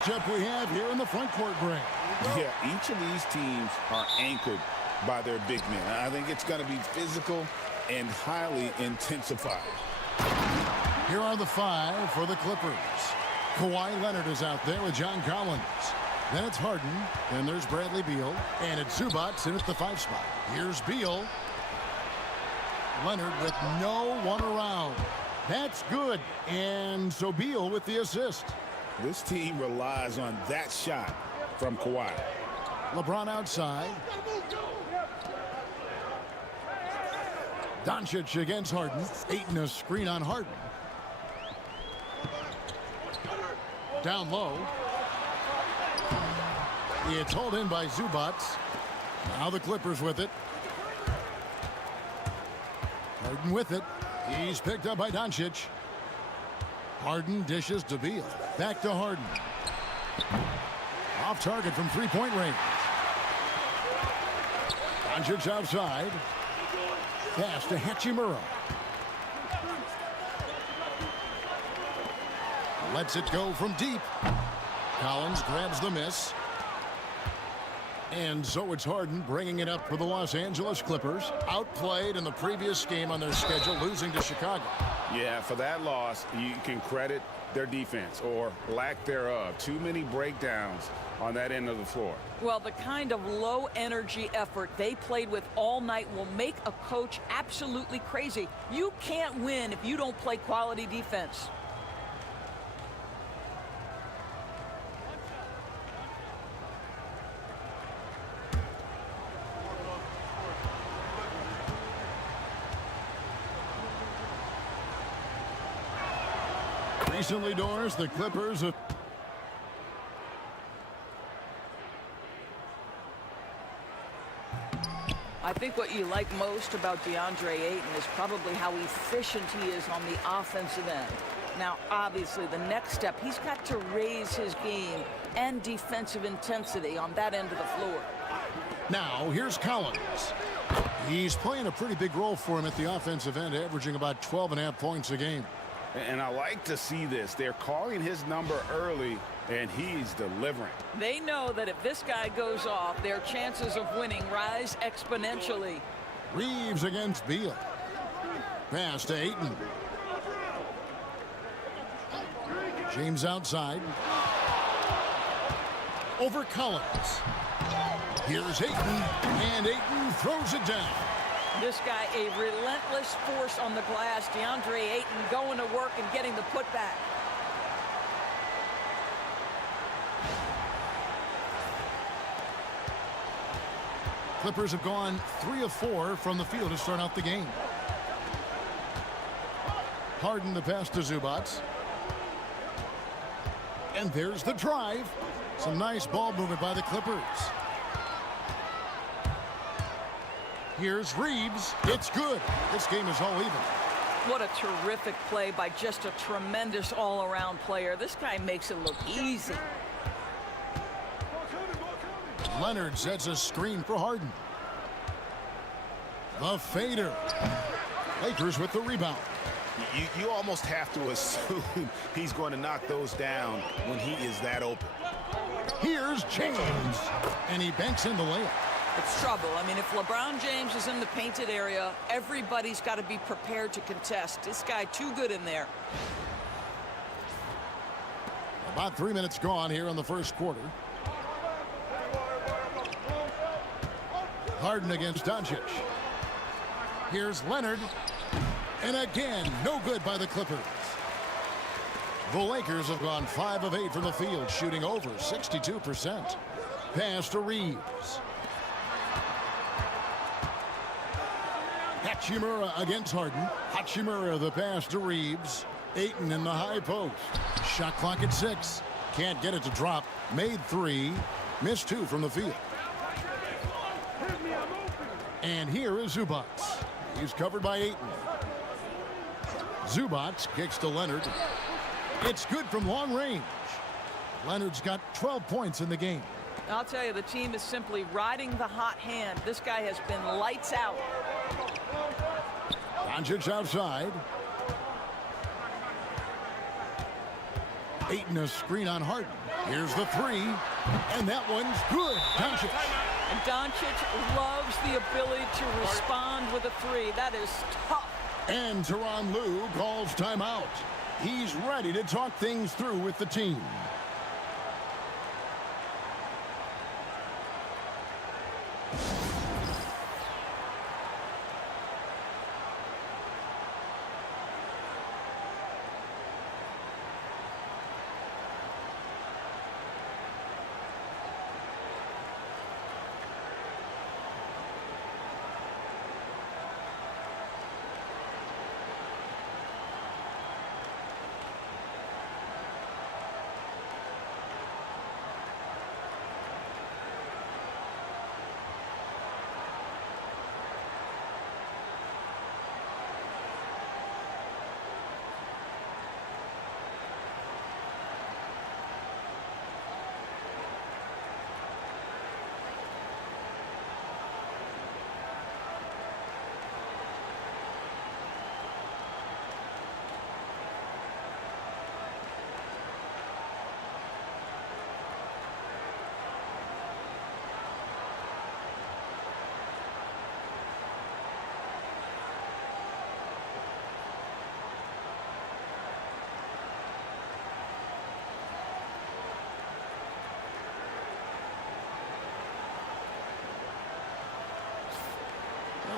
Matchup we have here in the front court, Greg. Yeah, each of these teams are anchored by their big men. I think it's going to be physical and highly intensified. Here are the five for the Clippers. Kawhi Leonard is out there with John Collins. Then it's Harden. Then there's Bradley Beal. And it's Zubac in at the 5 spot. Here's Beal. Leonard with no one around. That's good. And so Beal with the assist. This team relies on that shot from Kawhi. LeBron outside. Donic against Harden. Ayton a screen on Harden. Down low. It's hauled in by Zubac. Now the Clippers with it. Harden with it. He's picked up by Donic. Harden dishes to Beal. Back to Harden. Off target from three-point range. Donic outside. Pass to Hachimura. Lets it go from deep. Collins grabs the miss. And so it's Harden bringing it up for the Los Angeles Clippers. Outplayed in the previous game on their schedule, losing to Chicago. Yeah, for that loss, you can credit their defense or lack thereof. Too many breakdowns on that end of the floor. Well, the kind of low-energy effort they played with all night will make a coach absolutely crazy. You can't win if you don't play quality defense. Recently, Doris, the Clippers have... I think what you like most about DeAndre Ayton is probably how efficient he is on the offensive end. Now, obviously, the next step, he's got to raise his game and defensive intensity on that end of the floor. Now, here's Collins. He's playing a pretty big role for him at the offensive end, averaging about 12.5 points a game. And I like to see this. They're calling his number early, and he's delivering. They know that if this guy goes off, their chances of winning rise exponentially. Reeves against Beal. Pass to Ayton. James outside. Over Collins. Here's Ayton, and Ayton throws it down. This guy, a relentless force on the glass. DeAndre Ayton going to work and getting the putback. Clippers have gone 3 of 4 from the field to start out the game. Harden the pass to Zubac. And there's the drive. Some nice ball movement by the Clippers. Here's Reeves. It's good. This game is all even. What a terrific play by just a tremendous all-around player. This guy makes it look easy. Leonard sets a screen for Harden. The fader. Lakers with the rebound. You almost have to assume he's going to knock those down when he is that open. Here's James. And he banks in the layup. It's trouble. I mean, if LeBron James is in the painted area, everybody's got to be prepared to contest. This guy too good in there. About 3 minutes gone here in the first quarter. Harden against Donic. Here's Leonard. And again, no good by the Clippers. The Lakers have gone 5 of 8 from the field, shooting over 62%. Pass to Reeves. Hachimura against Harden. Hachimura the pass to Reeves. Ayton in the high post. Shot clock at 6. Can't get it to drop. Made 3. Missed 2 from the field. And here is Zubac. He's covered by Ayton. Zubac kicks to Leonard. It's good from long range. Leonard's got 12 points in the game. I'll tell you, the team is simply riding the hot hand. This guy has been lights out. Donic outside. Baiting a screen on Harden. Here's the three. And that one's good. Doncic. And Doncic loves the ability to respond with a three. That is tough. And Tyronn Lue calls timeout. He's ready to talk things through with the team.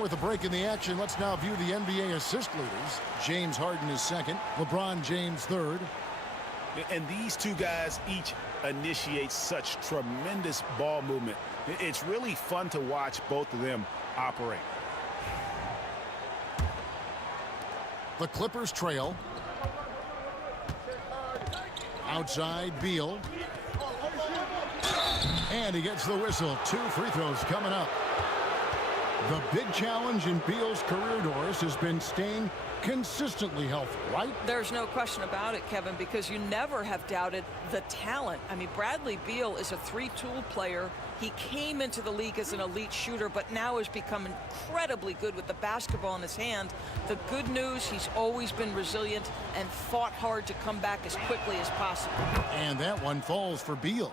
With a break in the action, let's now view the NBA assist leaders. James Harden is second. LeBron James third. And these two guys each initiate such tremendous ball movement. It's really fun to watch both of them operate. The Clippers trail. Outside, Beal. And he gets the whistle. 2 free throws coming up. The big challenge in Beal's career, Doris, has been staying consistently healthy, right? There's no question about it, Kevin, because you never have doubted the talent. I mean, Bradley Beal is a three-tool player. He came into the league as an elite shooter, but now has become incredibly good with the basketball in his hand. The good news, he's always been resilient and fought hard to come back as quickly as possible. And that one falls for Beal.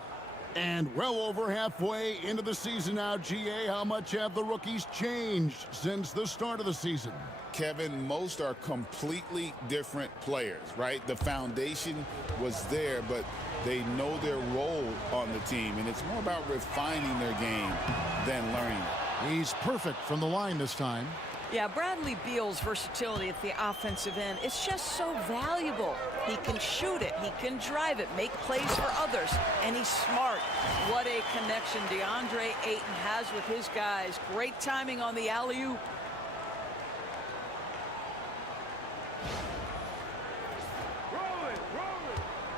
And well over halfway into the season now, GA, how much have the rookies changed since the start of the season? Kevin, most are completely different players, right? The foundation was there, but they know their role on the team, and it's more about refining their game than learning it. He's perfect from the line this time. Yeah, Bradley Beal's versatility at the offensive end, it's just so valuable. He can shoot it, he can drive it, make plays for others, and he's smart. What a connection DeAndre Ayton has with his guys. Great timing on the alley-oop.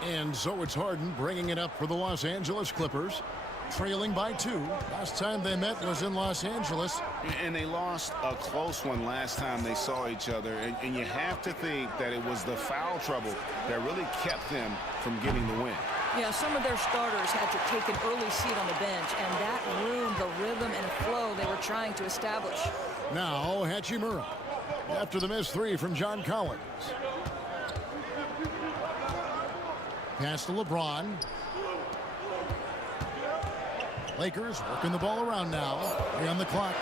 And so it's Harden bringing it up for the Los Angeles Clippers, trailing by 2. Last time they met was in Los Angeles. And they lost a close one last time they saw each other. And you have to think that it was the foul trouble that really kept them from getting the win. Yeah, some of their starters had to take an early seat on the bench, and that ruined the rhythm and flow they were trying to establish. Now Hachimura after the missed 3 from John Collins. Pass to LeBron. Lakers working the ball around now. 3 on the clock.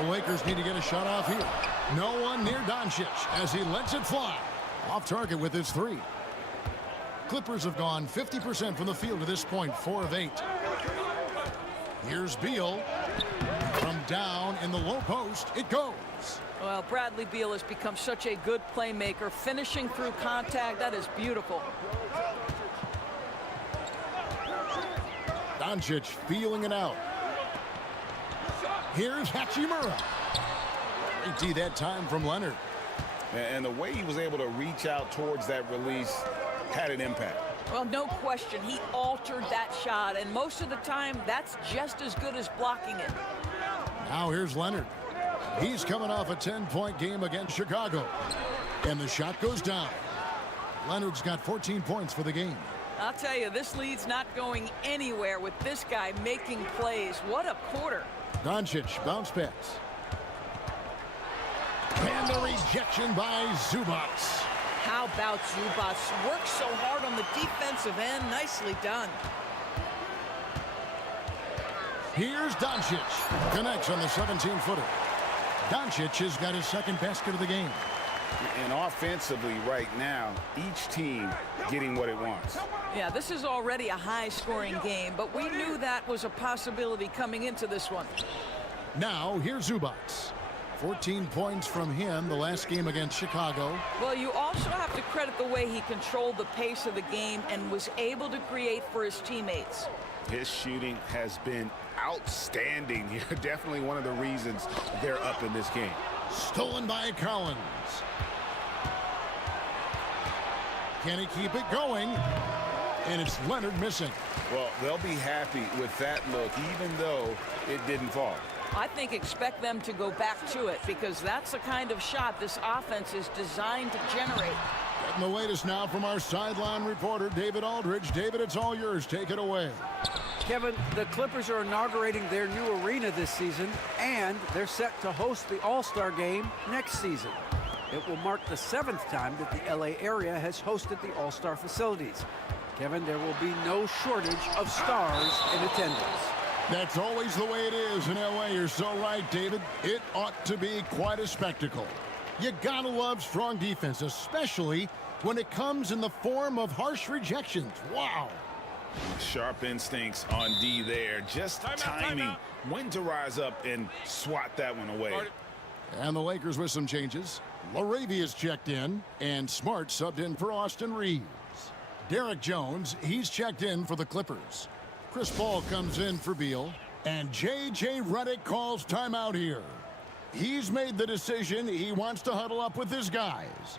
The Lakers need to get a shot off here. No one near Doncic as he lets it fly. Off target with his 3. Clippers have gone 50% from the field to this point, 4 of 8. Here's Beal. From down in the low post, it goes. Well, Bradley Beal has become such a good playmaker, finishing through contact. That is beautiful. Doncic feeling it out. Here's Hachimura. Great D that time from Leonard. And the way he was able to reach out towards that release had an impact. Well, no question. He altered that shot, and most of the time, that's just as good as blocking it. Now here's Leonard. He's coming off a 10-point game against Chicago. And the shot goes down. Leonard's got 14 points for the game. I'll tell you, this lead's not going anywhere with this guy making plays. What a quarter. Doncic, bounce pass. And the rejection by Zubac. How How about Zubac? Works so hard on the defensive end. Nicely done. Here's Doncic. Connects on the 17-footer. Doncic has got his second basket of the game. And offensively right now, each team getting what it wants. Yeah, this is already a high-scoring game, but we knew that was a possibility coming into this one. Now, here's Zubac. 14 points from him the last game against Chicago. Well, you also have to credit the way he controlled the pace of the game and was able to create for his teammates. His shooting has been outstanding. Definitely one of the reasons they're up in this game. Stolen by Collins. Can he keep it going? And it's Leonard missing. Well, they'll be happy with that look, even though it didn't fall. I think expect them to go back to it because that's the kind of shot this offense is designed to generate. Getting the latest now from our sideline reporter, David Aldridge. David, it's all yours. Take it away. Kevin, the Clippers are inaugurating their new arena this season, and they're set to host the All-Star Game next season. It will mark the 7th time that the LA area has hosted the All-Star facilities. Kevin, there will be no shortage of stars in attendance. That's always the way it is in LA. You're so right, David. It ought to be quite a spectacle. You gotta love strong defense, especially when it comes in the form of harsh rejections. Wow. Sharp instincts on D there. Just timing when to rise up and swat that one away. And the Lakers with some changes. Laravia's checked in, and Smart subbed in for Austin Reeves. Derek Jones, he's checked in for the Clippers. Chris Paul comes in for Beal, and J.J. Redick calls timeout here. He's made the decision. He wants to huddle up with his guys.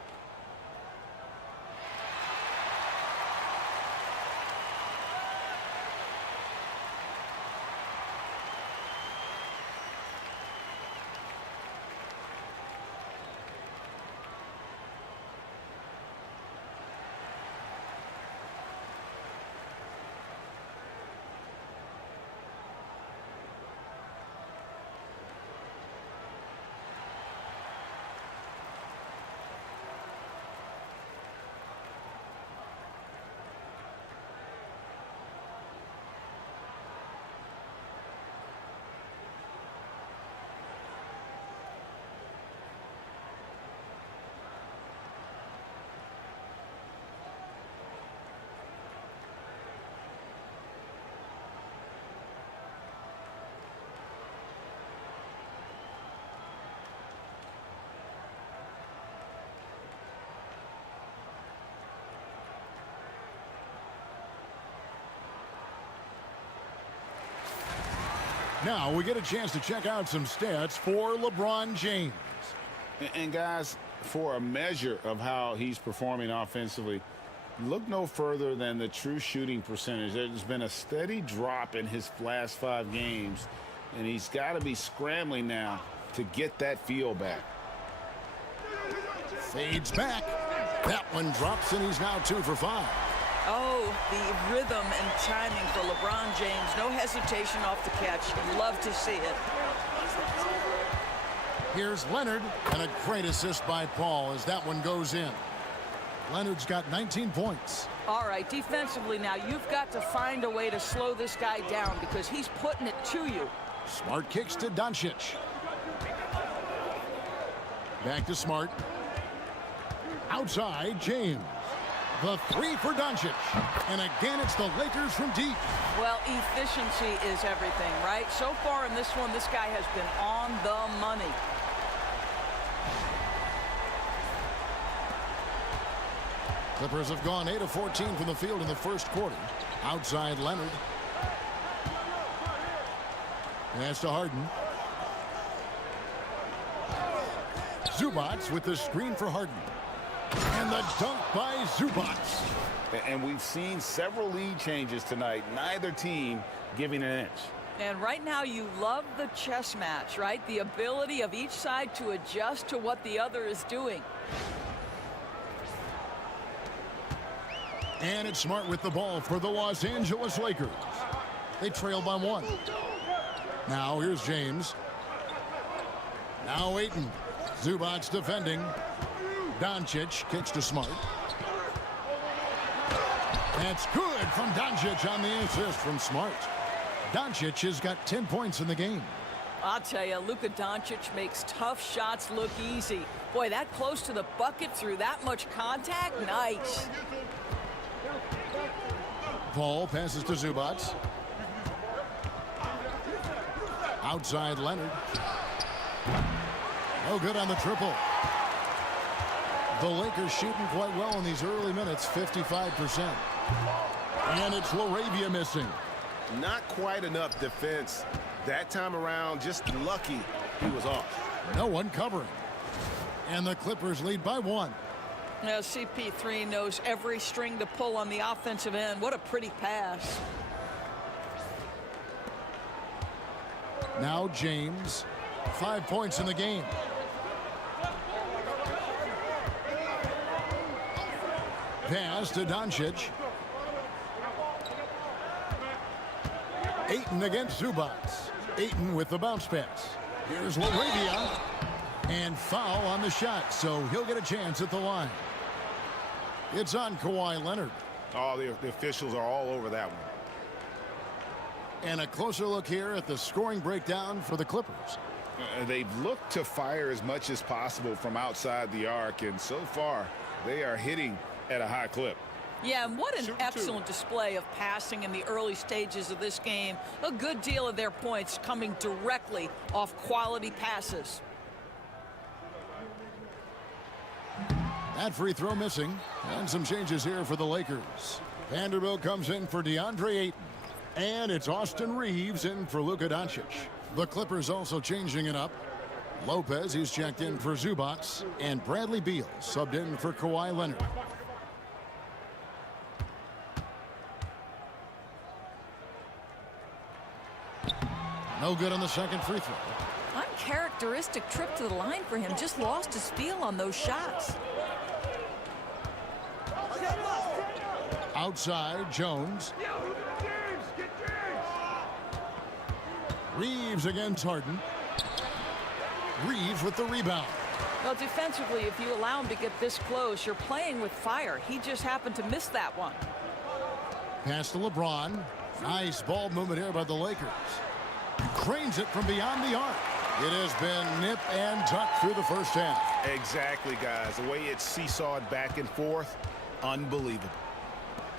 Now we get a chance to check out some stats for LeBron James. And guys, for a measure of how he's performing offensively, look no further than the true shooting percentage. There's been a steady drop in his last 5 games, and he's got to be scrambling now to get that feel back. Fades back. That one drops, and he's now 2 for 5. Oh, the rhythm and timing for LeBron James. No hesitation off the catch. Love to see it. Here's Leonard, and a great assist by Paul as that one goes in. Leonard's got 19 points. All right, defensively now, you've got to find a way to slow this guy down because he's putting it to you. Smart kicks to Doncic. Back to Smart. Outside, James. The 3 for Doncic. And again, it's the Lakers from deep. Well, efficiency is everything, right? So far in this one, this guy has been on the money. Clippers have gone 8 of 14 from the field in the first quarter. Outside, Leonard. Pass to Harden. Zubac with the screen for Harden. And the dunk by Zubac. And we've seen several lead changes tonight. Neither team giving an inch. And right now you love the chess match, right? The ability of each side to adjust to what the other is doing. And it's Smart with the ball for the Los Angeles Lakers. They trail by 1. Now here's James. Now Ayton. Zubac defending. Doncic kicks to Smart. That's good from Doncic on the assist from Smart. Doncic has got 10 points in the game. I'll tell you, Luka Doncic makes tough shots look easy. Boy, that close to the bucket through that much contact, nice. Paul passes to Zubac. Outside Leonard. No good on the triple. The Lakers shooting quite well in these early minutes, 55%. And it's LaRavia missing. Not quite enough defense. That time around, just lucky he was off. No one covering. And the Clippers lead by 1. Now, CP3 knows every string to pull on the offensive end. What a pretty pass. Now James, 5 points in the game. Pass to Doncic. Ayton against Zubac. Ayton with the bounce pass. Here's LaRavia. And foul on the shot, so he'll get a chance at the line. It's on Kawhi Leonard. Oh, the officials are all over that one. And a closer look here at the scoring breakdown for the Clippers. They've looked to fire as much as possible from outside the arc, and so far they are hitting at a high clip. Yeah, and what an excellent display of passing in the early stages of this game. A good deal of their points coming directly off quality passes. That free throw missing. And some changes here for the Lakers. Vanderbilt comes in for DeAndre Ayton. And it's Austin Reeves in for Luka Doncic. The Clippers also changing it up. Lopez, he's checked in for Zubac. And Bradley Beal subbed in for Kawhi Leonard. No good on the second free throw. Uncharacteristic trip to the line for him. Just lost his feel on those shots. Outside, Jones. Reeves against Harden. Reeves with the rebound. Well, defensively, if you allow him to get this close, you're playing with fire. He just happened to miss that one. Pass to LeBron. Nice ball movement here by the Lakers. Cranes it from beyond the arc. It has been nip and tuck through the first half. Exactly, guys. The way it's seesawed back and forth, unbelievable.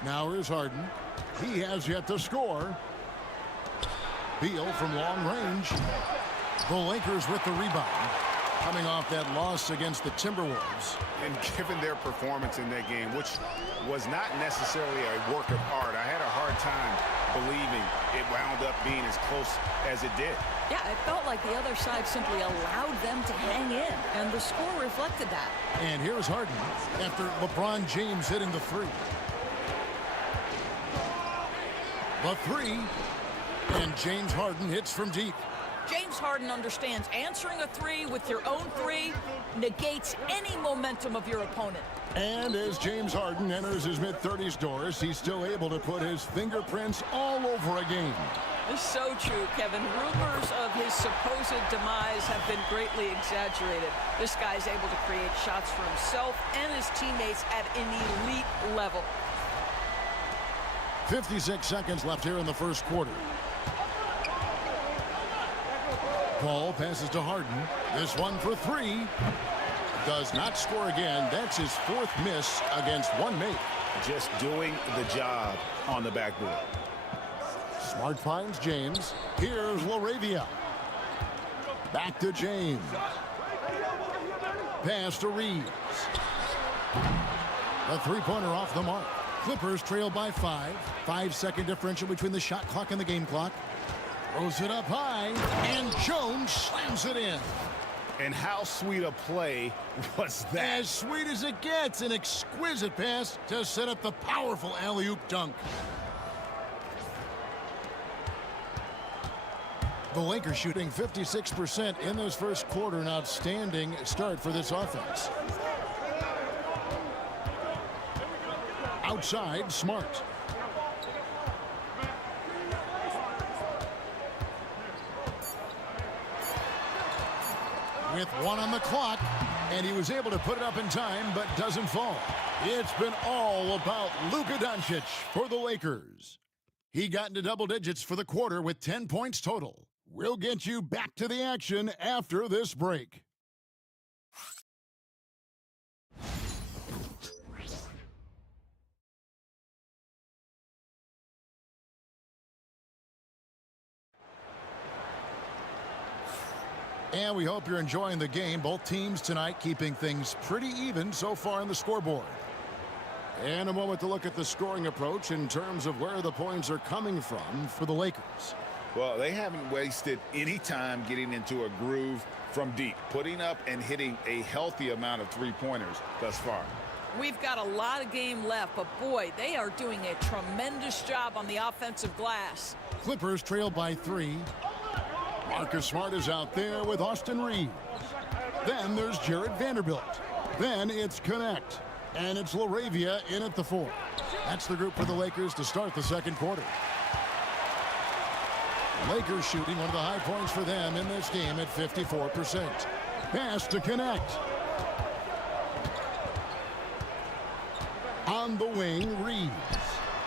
Now here's Harden. He has yet to score. Beal from long range. The Lakers with the rebound. Coming off that loss against the Timberwolves. And given their performance in that game, which was not necessarily a work of art, I had a hard time believing it wound up being as close as it did. Yeah, it felt like the other side simply allowed them to hang in, and the score reflected that. And here's Harden after LeBron James hitting the three. The three, and James Harden hits from deep. James Harden understands answering a three with your own three negates any momentum of your opponent. And as James Harden enters his mid-30s doors, he's still able to put his fingerprints all over a game. It's so true, Kevin. Rumors of his supposed demise have been greatly exaggerated. This guy's able to create shots for himself and his teammates at an elite level. 56 seconds left here in the first quarter. Paul passes to Harden. This one for three. Does not score again. That's his fourth miss against one mate. Just doing the job on the backboard. Smart finds James. Here's LaRavia. Back to James. Pass to Reeves. A three-pointer off the mark. Clippers trail by 5. 5-second differential between the shot clock and the game clock. Throws it up high, and Jones slams it in. And how sweet a play was that? As sweet as it gets, an exquisite pass to set up the powerful alley-oop dunk. The Lakers shooting 56% in this first quarter. An outstanding start for this offense. Outside, Smart. With one on the clock, And he was able to put it up in time, but doesn't fall. It's been all about Luka Doncic for the Lakers. He got into double digits for the quarter with 10 points total. We'll get you back to the action after this break. And we hope you're enjoying the game. Both teams tonight keeping things pretty even so far on the scoreboard. And a moment to look at the scoring approach in terms of where the points are coming from for the Lakers. Well, they haven't wasted any time getting into a groove from deep, putting up and hitting a healthy amount of three-pointers thus far. We've got a lot of game left, but boy, they are doing a tremendous job on the offensive glass. Clippers trail by 3. Marcus Smart is out there with Austin Reeves. Then there's Jared Vanderbilt. Then it's Connect. And it's LaRavia in at the 4. That's the group for the Lakers to start the second quarter. Lakers shooting one of the high points for them in this game at 54%. Pass to Connect. On the wing, Reeves.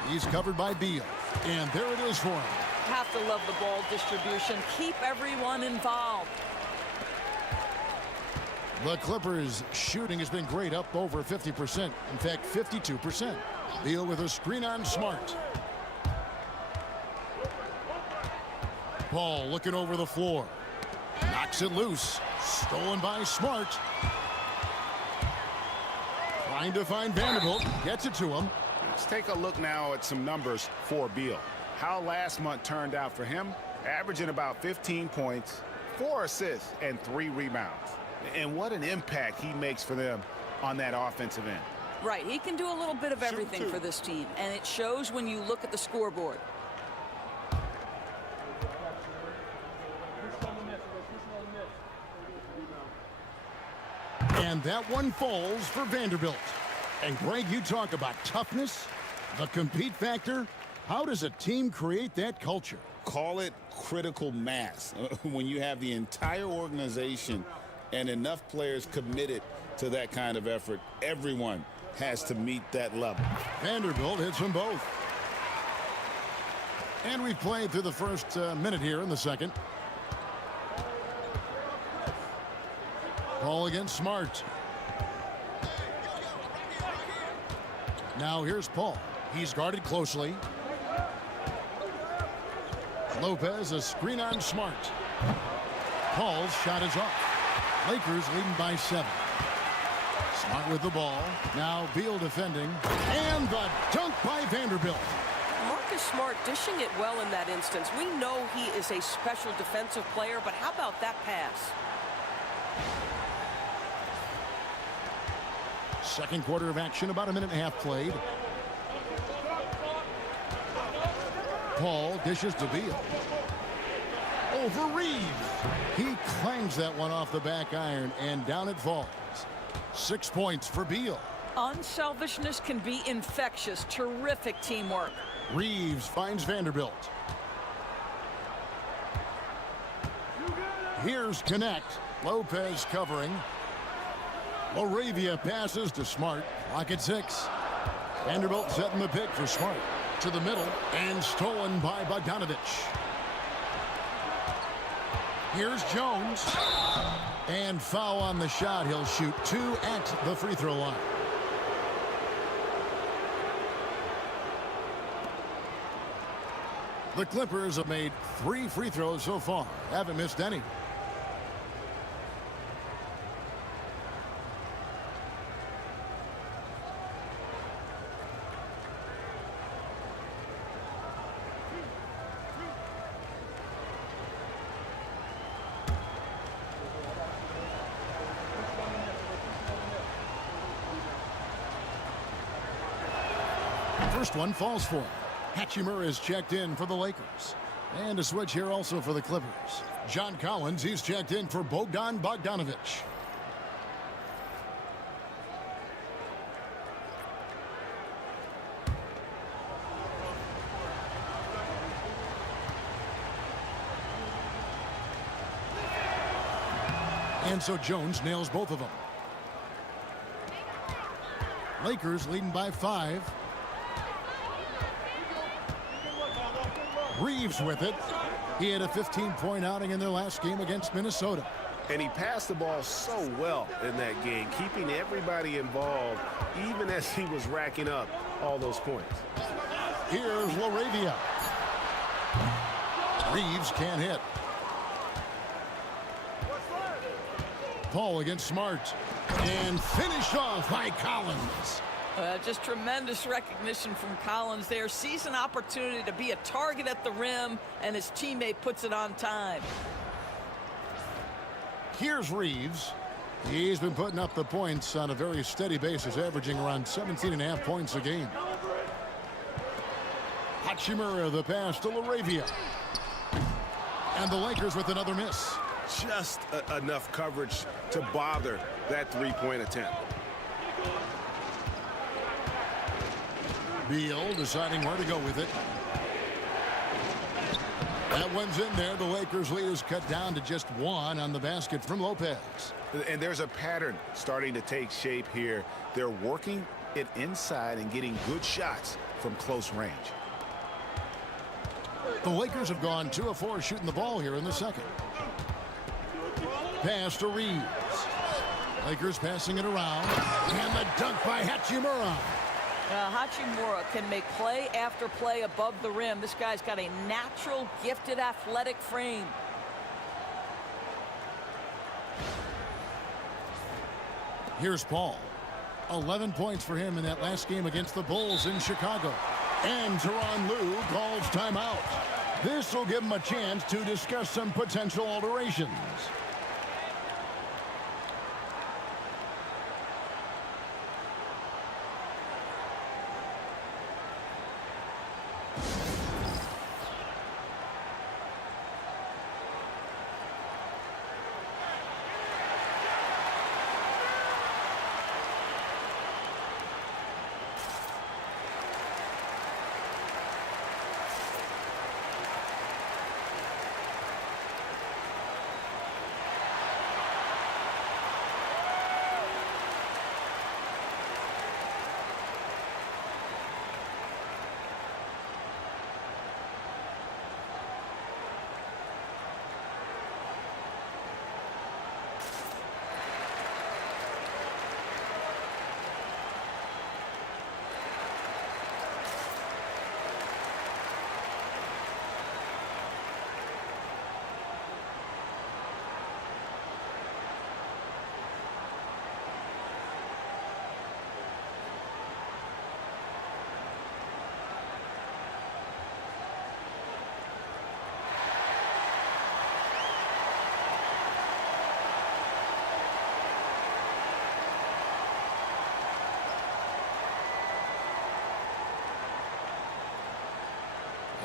He's covered by Beal. And there it is for him. Have to love the ball distribution. Keep everyone involved. The Clippers shooting has been great, up over 50%. In fact, 52%. Beal with a screen on Smart. Paul looking over the floor. Knocks it loose. Stolen by Smart. Trying to find Vanderbilt. Gets it to him. Let's take a look now at some numbers for Beal. How last month turned out for him, averaging about 15 points, 4 assists, and 3 rebounds. And what an impact he makes for them on that offensive end. Right, he can do a little bit of everything for this team, and it shows when you look at the scoreboard. And that one falls for Vanderbilt. And Greg, you talk about toughness, the compete factor. How does a team create that culture? Call it critical mass. When you have the entire organization and enough players committed to that kind of effort, everyone has to meet that level. Vanderbilt hits them both. And we've played through the first minute here in the second. Paul against Smart. Now here's Paul. He's guarded closely. Lopez, a screen on Smart. Paul's shot is off. Lakers leading by 7. Smart with the ball. Now Beal defending. And the dunk by Vanderbilt. Marcus Smart dishing it well in that instance. We know he is a special defensive player, but how about that pass? Second quarter of action, about a minute and a half played. Paul dishes to Beal. Over Reeves. He clangs that one off the back iron, and down it falls. 6 points for Beal. Unselfishness can be infectious. Terrific teamwork. Reeves finds Vanderbilt. Here's Connect. Lopez covering. LaRavia passes to Smart. Clock at 6. Vanderbilt setting the pick for Smart. To the middle and stolen by Bogdanovich. Here's Jones. And foul on the shot. He'll shoot 2 at the free throw line. The Clippers have made 3 free throws so far. Haven't missed any. First one falls for him. Hachimura is checked in for the Lakers. And a switch here also for the Clippers. John Collins, he's checked in for Bogdan Bogdanovich. And so Jones nails both of them. Lakers leading by 5. Reeves with it. He had a 15-point outing in their last game against Minnesota. And he passed the ball so well in that game, keeping everybody involved, even as he was racking up all those points. Here's LaRavia. Reeves can't hit. Paul against Smart. And finished off by Collins. Just tremendous recognition from Collins there. Sees an opportunity to be a target at the rim, and his teammate puts it on time. Here's Reeves. He's been putting up the points on a very steady basis, averaging around 17.5 points a game. Hachimura the pass to LaRavia. And the Lakers with another miss. Just enough coverage to bother that three-point attempt. Beal deciding where to go with it. That one's in there. The Lakers lead is cut down to just 1 on the basket from Lopez. And there's a pattern starting to take shape here. They're working it inside and getting good shots from close range. The Lakers have gone 2 of 4 shooting the ball here in the second. Pass to Reeves. Lakers passing it around. And the dunk by Hachimura. Hachimura can make play after play above the rim. This guy's got a natural, gifted, athletic frame. Here's Paul. 11 points for him in that last game against the Bulls in Chicago. And Tyronn Lue calls timeout. This will give him a chance to discuss some potential alterations.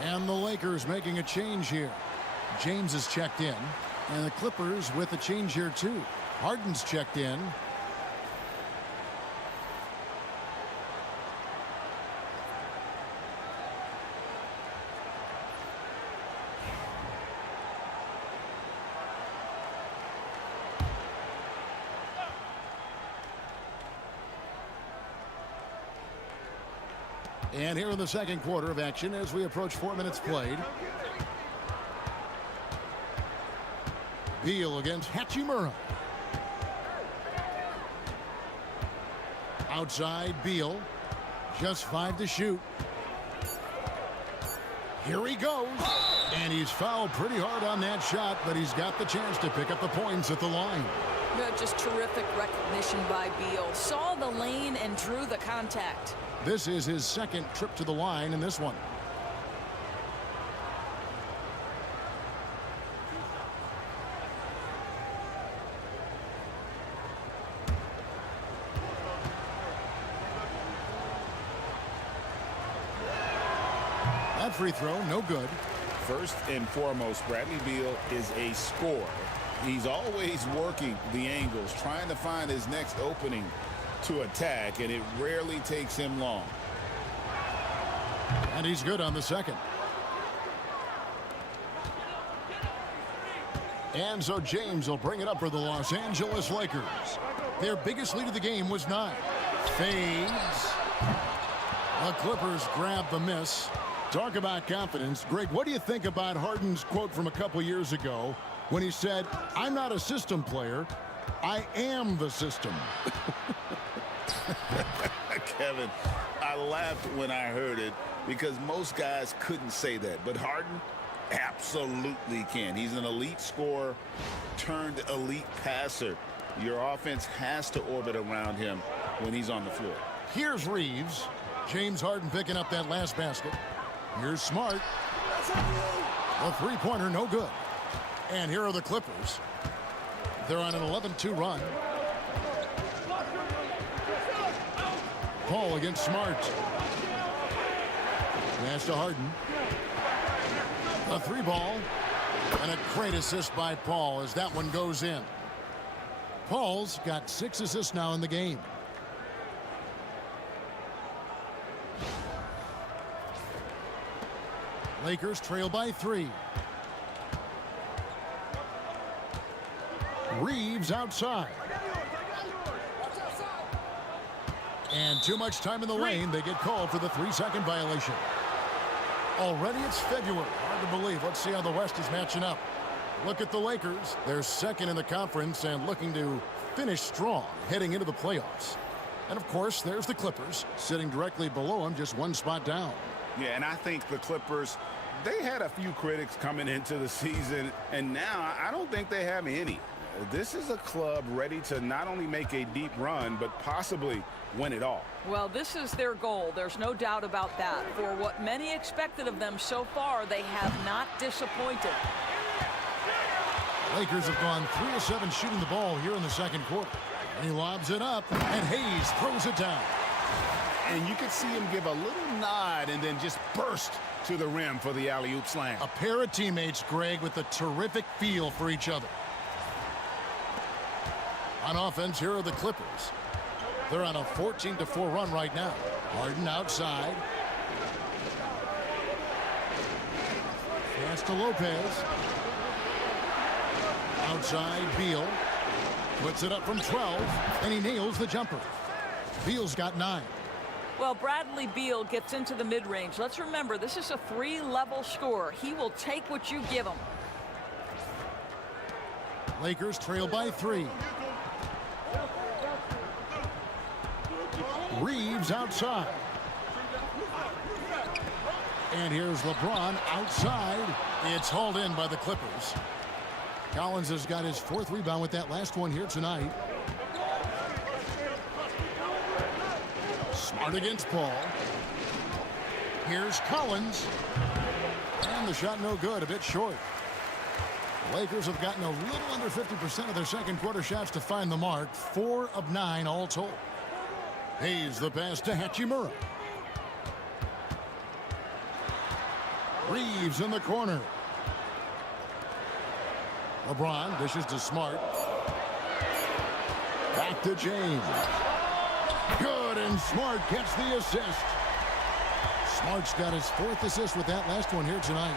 And the Lakers making a change here. James is checked in. And the Clippers with a change here too. Harden's checked in. And here in the second quarter of action as we approach 4 minutes played. Beal against Hachimura. Outside Beal. Just 5 to shoot. Here he goes. And he's fouled pretty hard on that shot, but he's got the chance to pick up the points at the line. Just terrific recognition by Beal. Saw the lane and drew the contact. This is his second trip to the line in this one. That free throw, no good. First and foremost, Bradley Beal is a scorer. He's always working the angles, trying to find his next opening to attack, and it rarely takes him long. And he's good on the second. And so James will bring it up for the Los Angeles Lakers. Their biggest lead of the game was 9. Fades. The Clippers grab the miss. Talk about confidence. Greg, what do you think about Harden's quote from a couple years ago when he said, "I'm not a system player. I am the system"? Kevin, I laughed when I heard it because most guys couldn't say that. But Harden absolutely can. He's an elite scorer turned elite passer. Your offense has to orbit around him when he's on the floor. Here's Reeves. James Harden picking up that last basket. Here's Smart. A three-pointer, no good. And here are the Clippers. They're on an 11-2 run. Paul against Smart. Pass to Harden. A three ball. And a great assist by Paul as that one goes in. Paul's got 6 assists now in the game. Lakers trail by 3. Reeves outside. And too much time in the lane. They get called for the 3-second violation. Already it's February. Hard to believe. Let's see how the West is matching up. Look at the Lakers. They're second in the conference and looking to finish strong heading into the playoffs. And of course, there's the Clippers sitting directly below them, just 1 spot down. Yeah, and I think the Clippers, they had a few critics coming into the season, and now I don't think they have any. This is a club ready to not only make a deep run, but possibly win it all. Well, this is their goal. There's no doubt about that. For what many expected of them so far, they have not disappointed. Lakers have gone 3 of 7 shooting the ball here in the second quarter. And he lobs it up, and Hayes throws it down. And you could see him give a little nod and then just burst to the rim for the alley-oop slam. A pair of teammates, Greg, with a terrific feel for each other. On offense, here are the Clippers. They're on a 14-4 run right now. Harden outside. Pass to Lopez. Outside, Beal. Puts it up from 12, and he nails the jumper. Beal's got 9. Well, Bradley Beal gets into the mid-range. Let's remember, this is a 3-level scorer. He will take what you give him. Lakers trail by 3. Reeves outside. And here's LeBron outside. It's hauled in by the Clippers. Collins has got his 4th rebound with that last one here tonight. Smart against Paul. Here's Collins. And the shot no good, a bit short. The Lakers have gotten a little under 50% of their second quarter shots to find the mark. 4 of 9 all told. Hayes the pass to Hachimura. Reeves in the corner. LeBron dishes to Smart. Back to James. Good, and Smart gets the assist. Smart's got his 4th assist with that last one here tonight.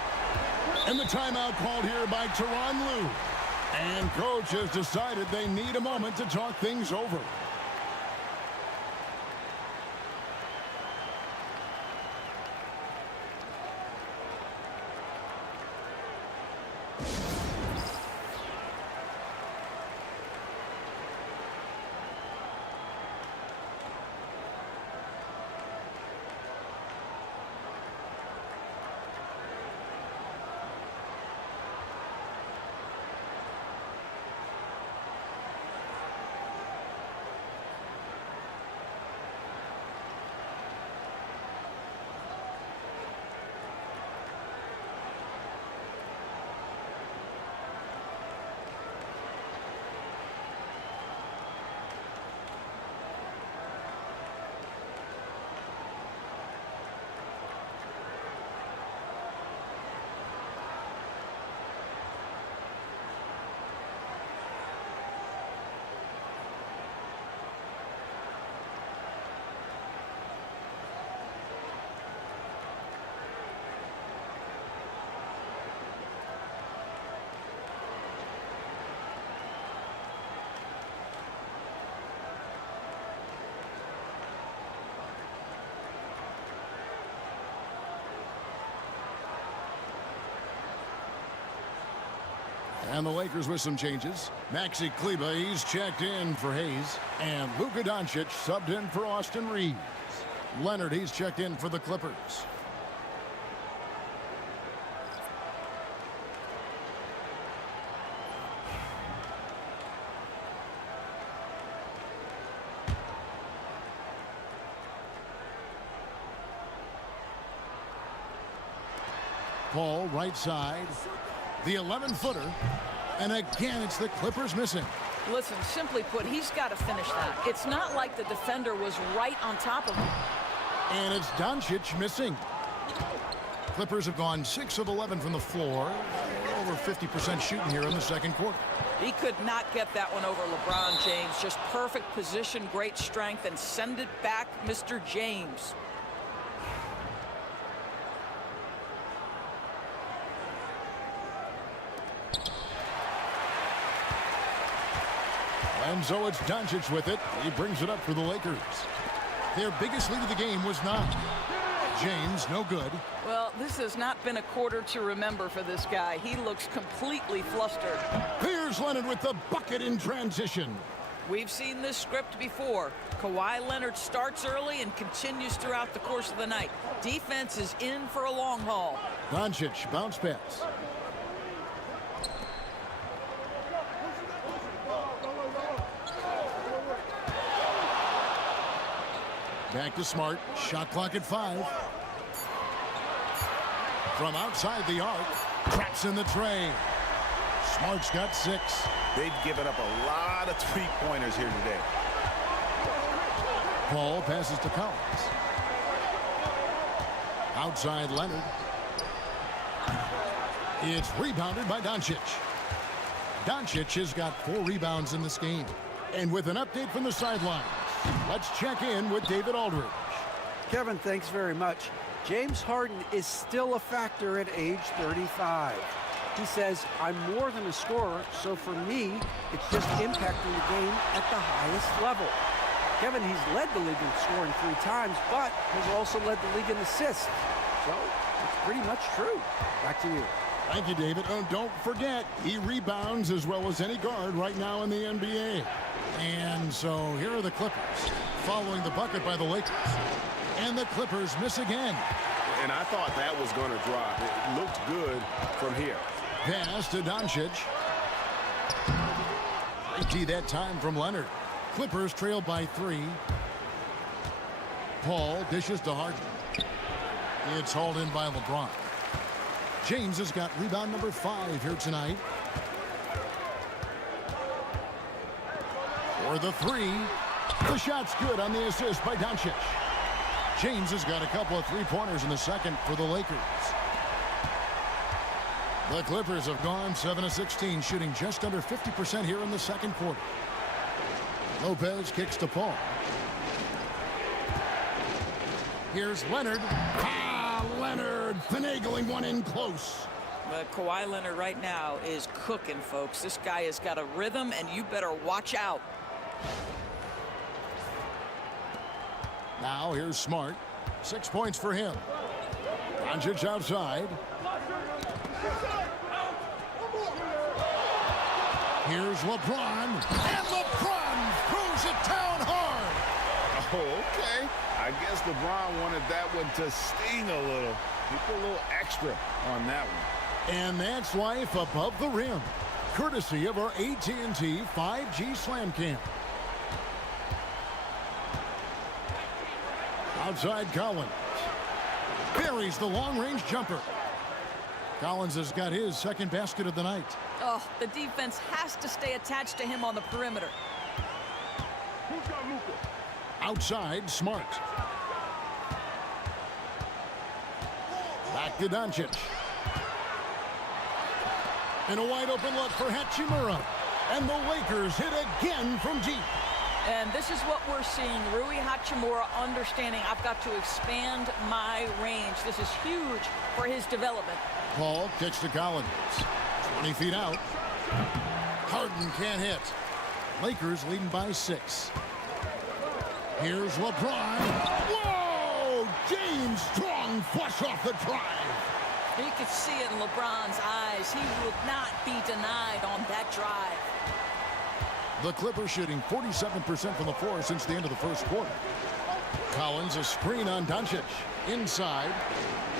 And the timeout called here by Tyronn Lue. And coach has decided they need a moment to talk things over. And the Lakers with some changes. Maxi Kleba, he's checked in for Hayes. And Luka Doncic subbed in for Austin Reeves. Leonard, he's checked in for the Clippers. Paul, right side. The 11-footer. And again, it's the Clippers missing. Listen, simply put, he's got to finish that. It's not like the defender was right on top of him. And it's Doncic missing. Clippers have gone 6 of 11 from the floor. Over 50% shooting here in the second quarter. He could not get that one over LeBron James. Just perfect position, great strength, and send it back, Mr. James. And so it's Doncic with it. He brings it up for the Lakers. Their biggest lead of the game was 9. James, no good. Well, this has not been a quarter to remember for this guy. He looks completely flustered. Here's Leonard with the bucket in transition. We've seen this script before. Kawhi Leonard starts early and continues throughout the course of the night. Defense is in for a long haul. Doncic, bounce pass. Back to Smart. Shot clock at 5. From outside the arc. Traps in the tray. Smart's got 6. They've given up a lot of three-pointers here today. Paul passes to Collins. Outside Leonard. It's rebounded by Doncic. Doncic has got 4 rebounds in this game. And with an update from the sideline, let's check in with David Aldridge. Kevin, thanks very much. James Harden is still a factor at age 35. He says, I'm more than a scorer, so for me, it's just impacting the game at the highest level. Kevin, he's led the league in scoring 3 times, but has also led the league in assists. So it's pretty much true. Back to you. Thank you, David. Oh, don't forget, he rebounds as well as any guard right now in the NBA. And so here are the Clippers following the bucket by the Lakers. And the Clippers miss again. And I thought that was going to drop. It looked good from here. Pass to Doncic. Great that time from Leonard. Clippers trail by 3. Paul dishes to Harden. It's hauled in by LeBron. James has got rebound number 5 here tonight. For the 3. The shot's good on the assist by Doncic. James has got a couple of 3-pointers in the second for the Lakers. The Clippers have gone 7 of 16, shooting just under 50% here in the second quarter. Lopez kicks to Paul. Here's Leonard. Leonard finagling one in close. But Kawhi Leonard right now is cooking, folks. This guy has got a rhythm, and you better watch out. Now here's Smart. 6 points for him. Doncic outside. Here's LeBron. And LeBron throws it down hard. Oh, okay. I guess LeBron wanted that one to sting a little. He put a little extra on that one. And that's life above the rim. Courtesy of our AT&T 5G Slam Cam. Outside Collins. Buries the long-range jumper. Collins has got his second basket of the night. Oh, the defense has to stay attached to him on the perimeter. Outside, Smart. Back to Doncic. And a wide open look for Hachimura. And the Lakers hit again from deep. And this is what we're seeing. Rui Hachimura understanding I've got to expand my range. This is huge for his development. Paul kicks to Collins. 20 feet out. Harden can't hit. Lakers leading by 6. Here's LeBron. Whoa! James Strong flush off the drive. You could see it in LeBron's eyes. He will not be denied on that drive. The Clippers shooting 47% from the floor since the end of the first quarter. Collins, a screen on Donic. Inside.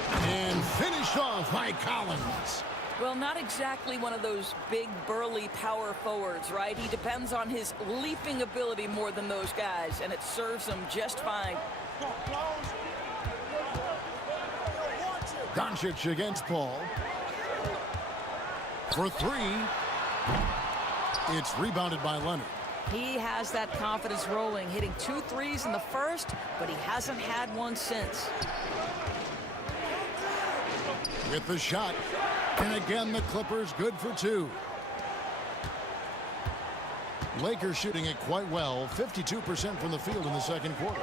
And finished off by Collins. Well, not exactly one of those big, burly power forwards, right? He depends on his leaping ability more than those guys, and it serves him just fine. Donic against Paul. For three. It's rebounded by Leonard. He has that confidence rolling, hitting 2 threes in the first, but he hasn't had one since. With the shot. And again, the Clippers good for 2. Lakers shooting it quite well, 52% from the field in the second quarter.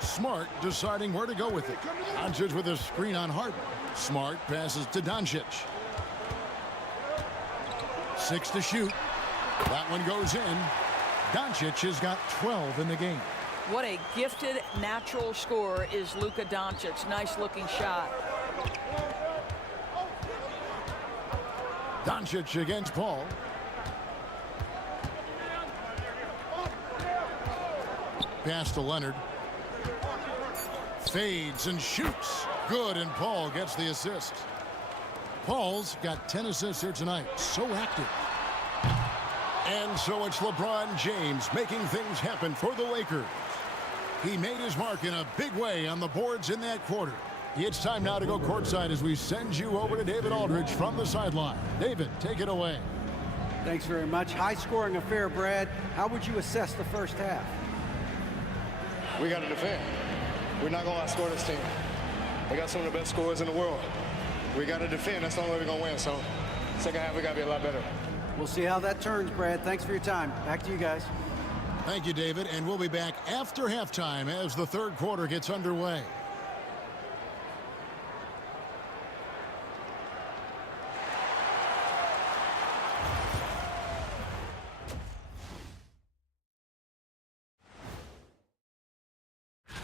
Smart deciding where to go with it. Doncic with a screen on Harden. Smart passes to Donic. 6 to shoot. That one goes in. Donic has got 12 in the game. What a gifted natural scorer is Luka Doncic. Nice looking shot. Doncic against Paul. Pass to Leonard. Fades and shoots. Good, and Paul gets the assist. Paul's got 10 assists here tonight. So active. And so it's LeBron James making things happen for the Lakers. He made his mark in a big way on the boards in that quarter. It's time now to go courtside as we send you over to David Aldridge from the sideline. David, take it away. Thanks very much. High-scoring affair, Brad. How would you assess the first half? We got to defend. We're not going to outscore this team. They got some of the best scorers in the world. We got to defend. That's the only way we're going to win. So, second half, we got to be a lot better. We'll see how that turns, Brad. Thanks for your time. Back to you guys. Thank you, David. And we'll be back after halftime as the third quarter gets underway.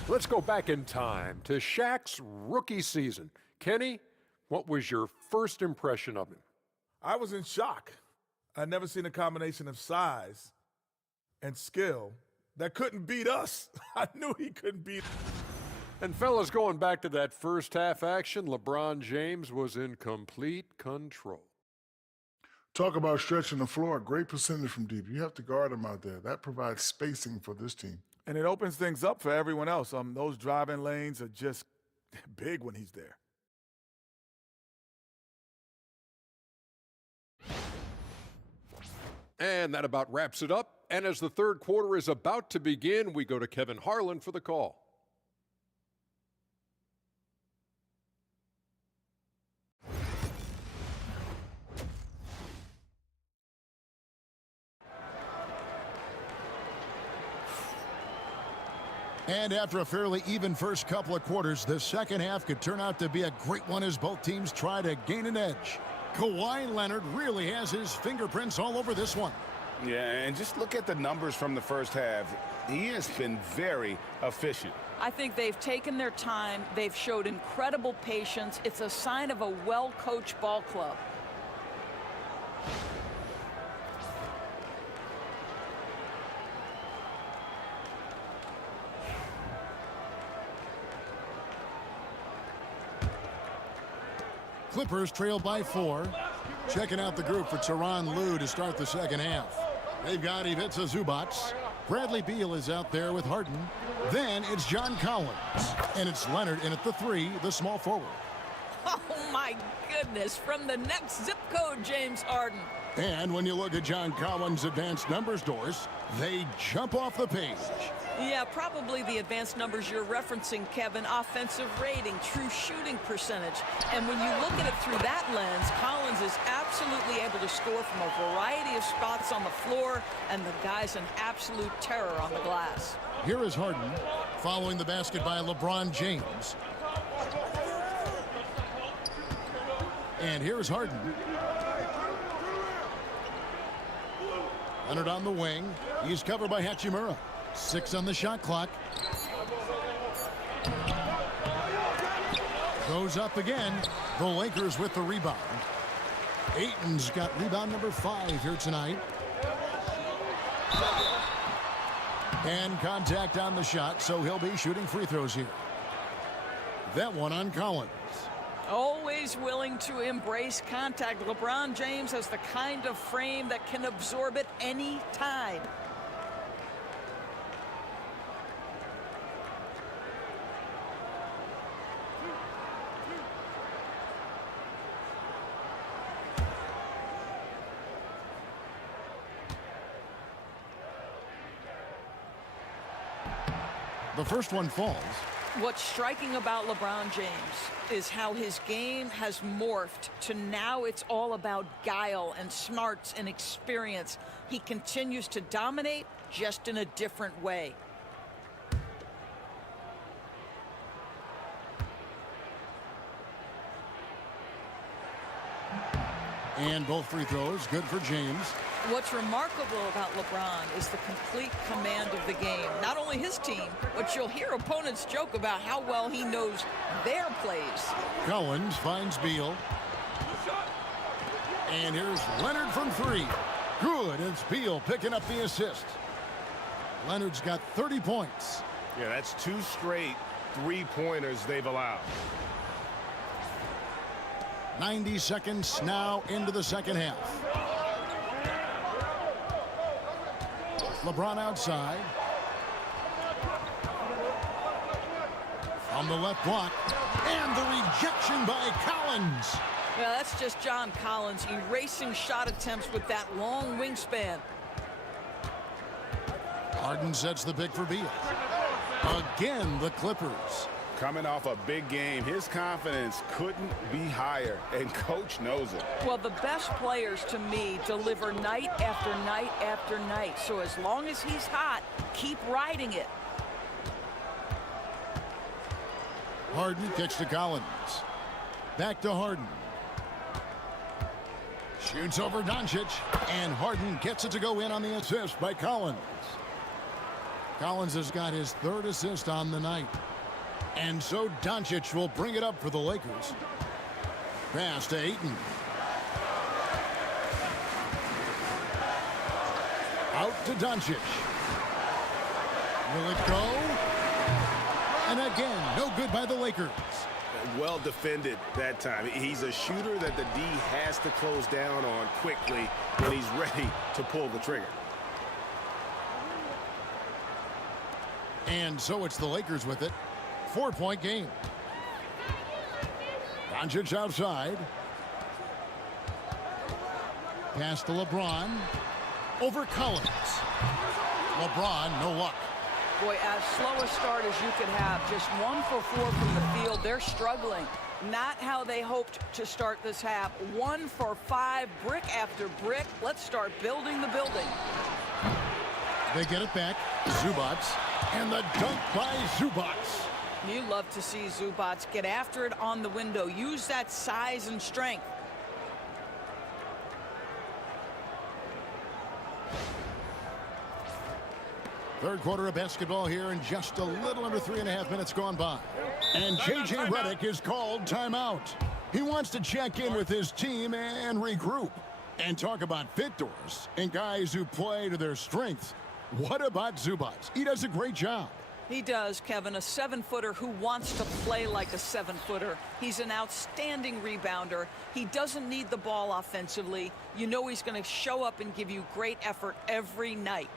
Let's go back in time to Shaq's rookie season. Kenny, what was your first impression of him? I was in shock. I'd never seen a combination of size and skill that couldn't beat us. I knew he couldn't beat us. And fellas, going back to that first half action, LeBron James was in complete control. Talk about stretching the floor. Great percentage from deep. You have to guard him out there. That provides spacing for this team. And it opens things up for everyone else. Those driving lanes are just big when he's there. And that about wraps it up. And as the third quarter is about to begin, we go to Kevin Harlan for the call. And after a fairly even first couple of quarters, the second half could turn out to be a great one as both teams try to gain an edge. Kawhi Leonard really has his fingerprints all over this one. Yeah, and just look at the numbers from the first half. He has been very efficient. I think they've taken their time. They've showed incredible patience. It's a sign of a well-coached ball club. Clippers trail by 4. Checking out the group for Tyronn Lue to start the second half. They've got Ivica Zubac. Bradley Beal is out there with Harden. Then it's John Collins. And it's Leonard in at the 3, the small forward. Oh, my goodness. From the next zip code, James Harden. And when you look at John Collins' advanced numbers, Doris, they jump off the page. Yeah, probably the advanced numbers you're referencing, Kevin. Offensive rating, true shooting percentage. And when you look at it through that lens, Collins is absolutely able to score from a variety of spots on the floor, and the guy's an absolute terror on the glass. Here is Harden, following the basket by LeBron James. And here's Harden. Leonard on the wing. He's covered by Hachimura. 6 on the shot clock. Goes up again. The Lakers with the rebound. Ayton's got rebound number 5 here tonight. And contact on the shot, so he'll be shooting free throws here. That one on Collins. Always willing to embrace contact. LeBron James has the kind of frame that can absorb it any time. The first one falls. What's striking about LeBron James is how his game has morphed to now it's all about guile and smarts and experience. He continues to dominate, just in a different way. And both free throws good for James. What's remarkable about LeBron is the complete command of the game. Not only his team, but you'll hear opponents joke about how well he knows their plays. Collins finds Beal. And here's Leonard from 3. Good. It's Beal picking up the assist. Leonard's got 30 points. Yeah, that's 2 straight 3-pointers they've allowed. 90 seconds now into the second half. LeBron outside. From the left block. And the rejection by Collins. Well, that's just John Collins erasing shot attempts with that long wingspan. Harden sets the pick for Beal. Again, the Clippers. Coming off a big game, his confidence couldn't be higher, and coach knows it. Well, the best players to me deliver night after night after night. So as long as he's hot, keep riding it. Harden kicks to Collins. Back to Harden. Shoots over Doncic, and Harden gets it to go in on the assist by Collins. Collins has got his 3rd assist on the night. And so Doncic will bring it up for the Lakers. Pass to Ayton. Out to Doncic. Will it go? And again, no good by the Lakers. Well defended that time. He's a shooter that the D has to close down on quickly when he's ready to pull the trigger. And so it's the Lakers with it. 4-point game. Doncic outside. Pass to LeBron. Over Collins. LeBron, no luck. Boy, as slow a start as you could have. Just 1 for 4 from the field. They're struggling. Not how they hoped to start this half. 1 for 5, brick after brick. Let's start building the building. They get it back. Zubac. And the dunk by Zubac. You love to see Zubac get after it on the window. Use that size and strength. Third quarter of basketball here, and just a little under 3.5 minutes gone by. And J.J. Redick is called timeout. He wants to check in with his team and regroup. And talk about fit doors and guys who play to their strengths. What about Zubac? He does a great job. He does, Kevin, a 7-footer who wants to play like a 7-footer. He's an outstanding rebounder. He doesn't need the ball offensively. You know he's going to show up and give you great effort every night.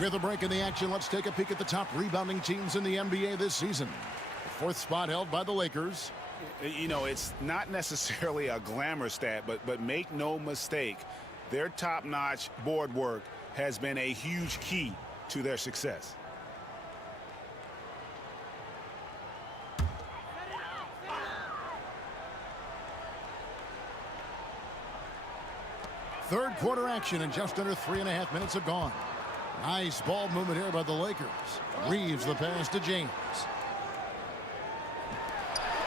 With a break in the action, let's take a peek at the top rebounding teams in the NBA this season. The fourth spot held by the Lakers. You know, it's not necessarily a glamour stat, but make no mistake, their top-notch board work has been a huge key to their success. Third quarter action, and just under 3.5 minutes have gone. Nice ball movement here by the Lakers. Reeves the pass to James.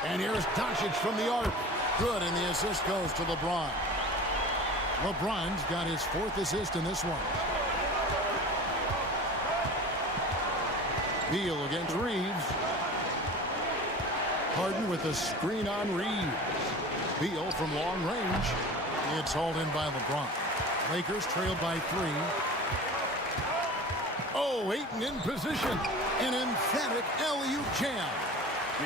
And here's Donic from the arc. Good, and the assist goes to LeBron. LeBron's got his fourth assist in this one. Beal against Reeves. Harden with a screen on Reeves. Beal from long range. It's hauled in by LeBron. Lakers trailed by 3. Oh, Ayton in position. An emphatic alley-oop jam.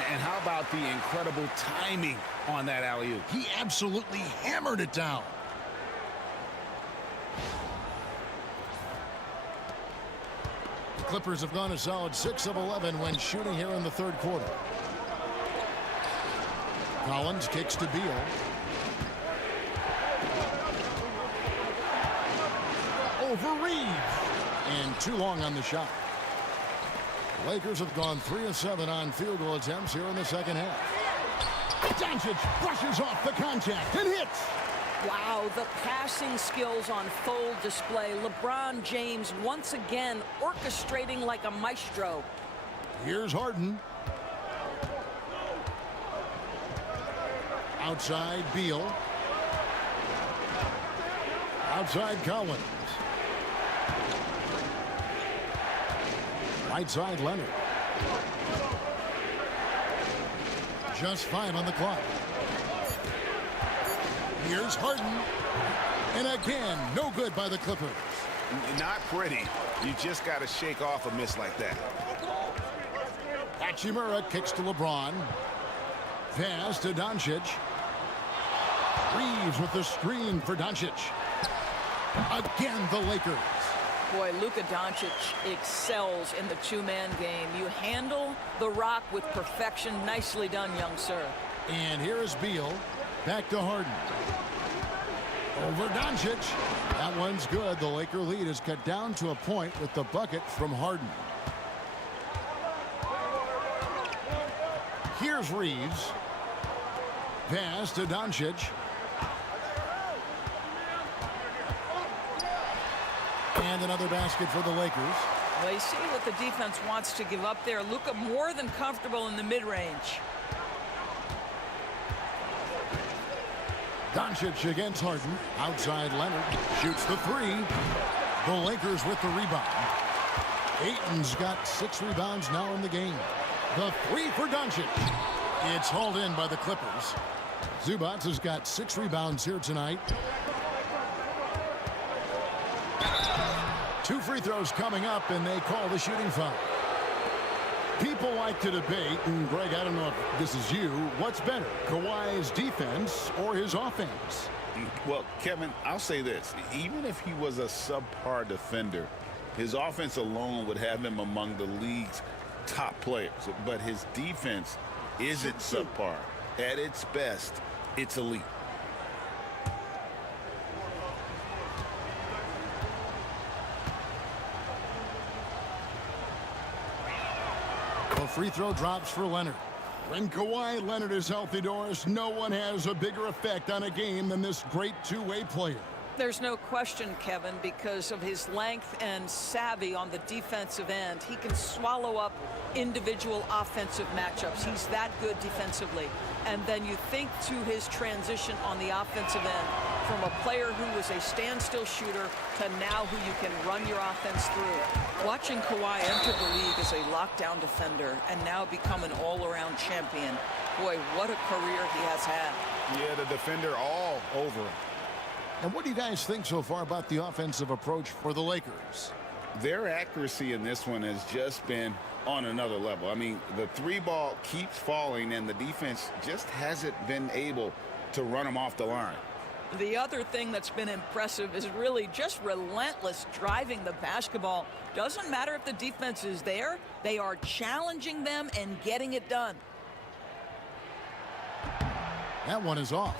And how about the incredible timing on that alley-oop? He absolutely hammered it down. The Clippers have gone a solid 6 of 11 when shooting here in the third quarter. Collins kicks to Beal. Over Reeves. And too long on the shot. Lakers have gone 3 of 7 on field goal attempts here in the second half. Donic brushes off the contact and hits. Wow, the passing skills on full display. LeBron James once again orchestrating like a maestro. Here's Harden. Outside Beal. Outside Collins. Right side Leonard. Just 5 on the clock. Here's Harden. And again, no good by the Clippers. Not pretty. You just got to shake off a miss like that. Hachimura kicks to LeBron. Pass to Donic. Reeves with the screen for Donic. Again, the Lakers. Boy, Luka Doncic excels in the two-man game. You handle the rock with perfection. Nicely done, young sir. And here is Beal. Back to Harden. Over Doncic. That one's good. The Laker lead is cut down to a point with the bucket from Harden. Here's Reeves. Pass to Doncic. And another basket for the Lakers. Well, you see what the defense wants to give up there. Luka more than comfortable in the mid-range. Donic against Harden. Outside Leonard. Shoots the 3. The Lakers with the rebound. Ayton's got 6 rebounds now in the game. The 3 for Donic. It's hauled in by the Clippers. Zubac has got 6 rebounds here tonight. 2 free throws coming up, and they call the shooting foul. People like to debate, and Greg, I don't know if this is you, what's better, Kawhi's defense or his offense? Well, Kevin, I'll say this. Even if he was a subpar defender, his offense alone would have him among the league's top players. But his defense isn't subpar. At its best, it's elite. The free throw drops for Leonard. When Kawhi Leonard is healthy, Doris, no one has a bigger effect on a game than this great two-way player. There's no question, Kevin, because of his length and savvy on the defensive end. He can swallow up individual offensive matchups. He's that good defensively. And then you think to his transition on the offensive end from a player who was a standstill shooter to now who you can run your offense through. Watching Kawhi enter the league as a lockdown defender and now become an all-around champion. Boy, what a career he has had. Yeah, the defender all over him. And what do you guys think so far about the offensive approach for the Lakers? Their accuracy in this one has just been on another level. I mean, the 3-ball keeps falling, and the defense just hasn't been able to run them off the line. The other thing that's been impressive is really just relentless driving the basketball. Doesn't matter if the defense is there, they are challenging them and getting it done. That one is off.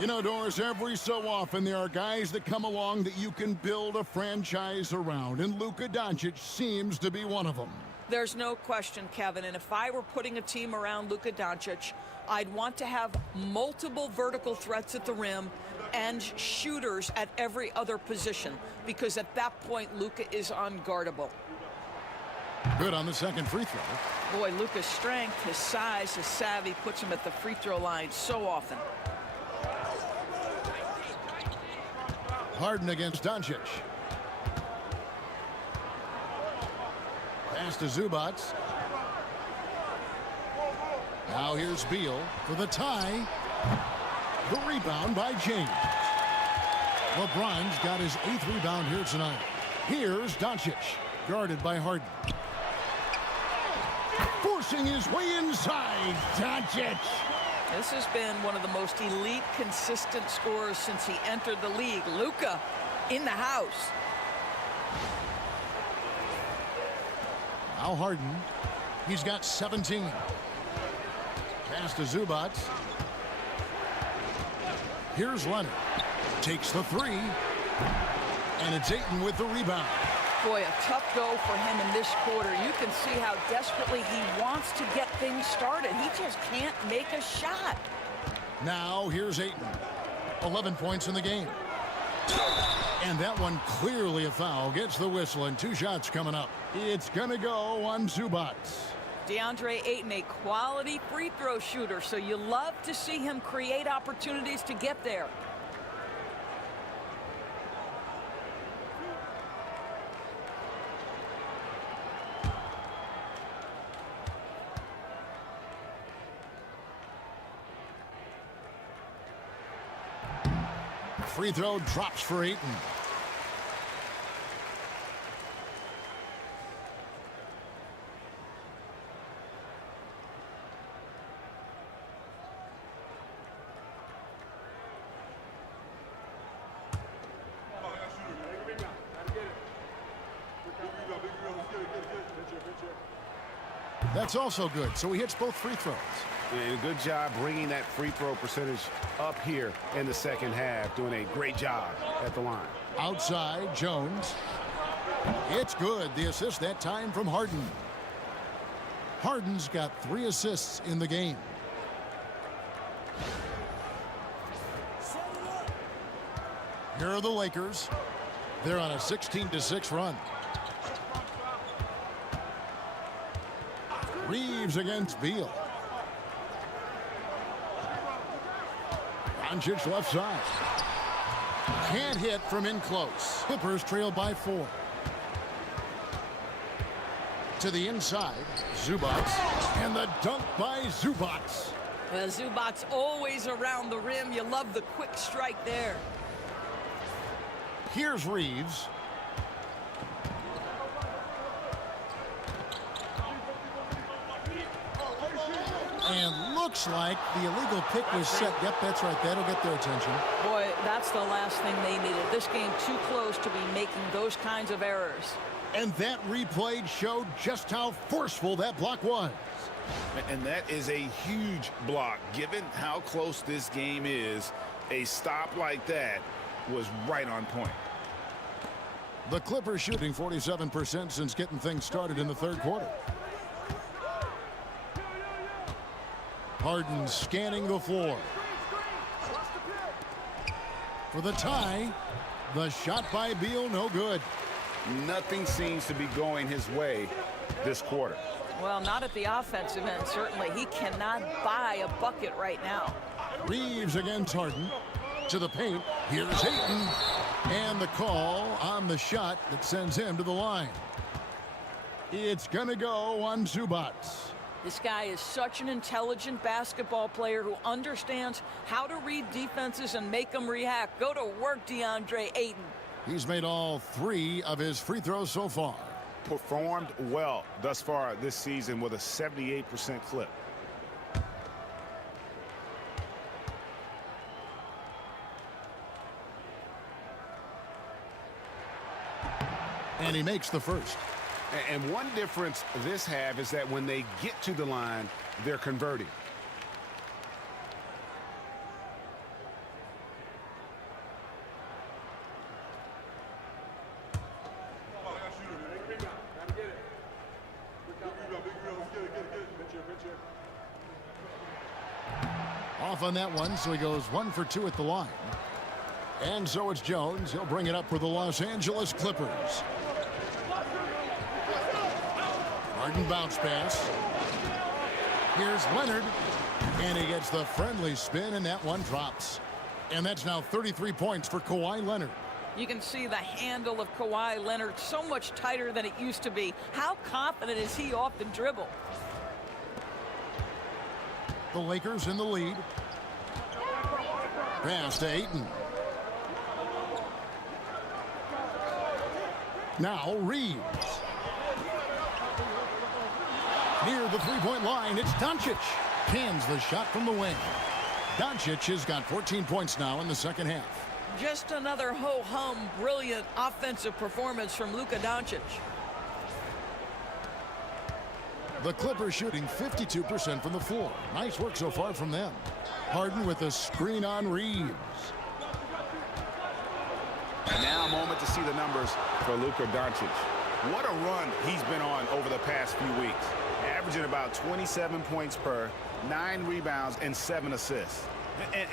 You know, Doris, every so often there are guys that come along that you can build a franchise around, and Luka Doncic seems to be one of them. There's no question, Kevin, and if I were putting a team around Luka Doncic, I'd want to have multiple vertical threats at the rim and shooters at every other position, because at that point, Luka is unguardable. Good on the second free throw. Boy, Luka's strength, his size, his savvy puts him at the free throw line so often. Harden against Doncic. Pass to Zubac. Now here's Beal for the tie. The rebound by James. LeBron's got his 8th rebound here tonight. Here's Doncic, guarded by Harden. Forcing his way inside, Doncic. This has been one of the most elite, consistent scorers since he entered the league. Luka in the house. Now Harden. He's got 17. Pass to Zubac. Here's Leonard. Takes the three. And it's Ayton with the rebound. Boy, a tough go for him in this quarter. You can see how desperately he wants to get things started. He just can't make a shot. Now here's Ayton. 11 points in the game. And that one clearly a foul. Gets the whistle and 2 shots coming up. It's going to go on Zubac. DeAndre Ayton, a quality free throw shooter, so you love to see him create opportunities to get there. Free throw drops for Ayton. That's also good, so he hits both free throws. And a good job bringing that free throw percentage up here in the second half, doing a great job at the line. Outside, Jones. It's good. The assist that time from Harden. Harden's got 3 assists in the game. Here are the Lakers. They're on a 16-6 run. Reeves against Beal. Doncic left side. Can't hit from in close. Clippers trail by 4. To the inside, Zubac. And the dunk by Zubac. Well, Zubac's always around the rim. You love the quick strike there. Here's Reeves. And looks like the illegal pick was set. Yep, that's right. That'll get their attention. Boy, that's the last thing they needed. This game too close to be making those kinds of errors. And that replay showed just how forceful that block was. And that is a huge block. Given how close this game is, a stop like that was right on point. The Clippers shooting 47% since getting things started in the third quarter. Harden scanning the floor. For the tie, the shot by Beal, no good. Nothing seems to be going his way this quarter. Well, not at the offensive end, certainly. He cannot buy a bucket right now. Reeves against Harden. To the paint. Here's Ayton. And the call on the shot that sends him to the line. It's going to go on Zubac. This guy is such an intelligent basketball player who understands how to read defenses and make them react. Go to work, DeAndre Ayton. He's made all 3 of his free throws so far. Performed well thus far this season with a 78% clip. And he makes the first. And one difference this half is that when they get to the line, they're converting. Off on that one, so he goes 1 for 2 at the line. And so it's Jones. He'll bring it up for the Los Angeles Clippers. Harden bounce pass. Here's Leonard. And he gets the friendly spin, and that one drops. And that's now 33 points for Kawhi Leonard. You can see the handle of Kawhi Leonard so much tighter than it used to be. How confident is he off the dribble? The Lakers in the lead. Pass to Ayton. Now Reeves. Near the three-point line, it's Doncic. Cans the shot from the wing. Doncic has got 14 points now in the second half. Just another ho-hum, brilliant offensive performance from Luka Doncic. The Clippers shooting 52% from the floor. Nice work so far from them. Harden with a screen on Reeves. And now a moment to see the numbers for Luka Doncic. What a run he's been on over the past few weeks. Averaging about 27 points per, 9 rebounds, and 7 assists.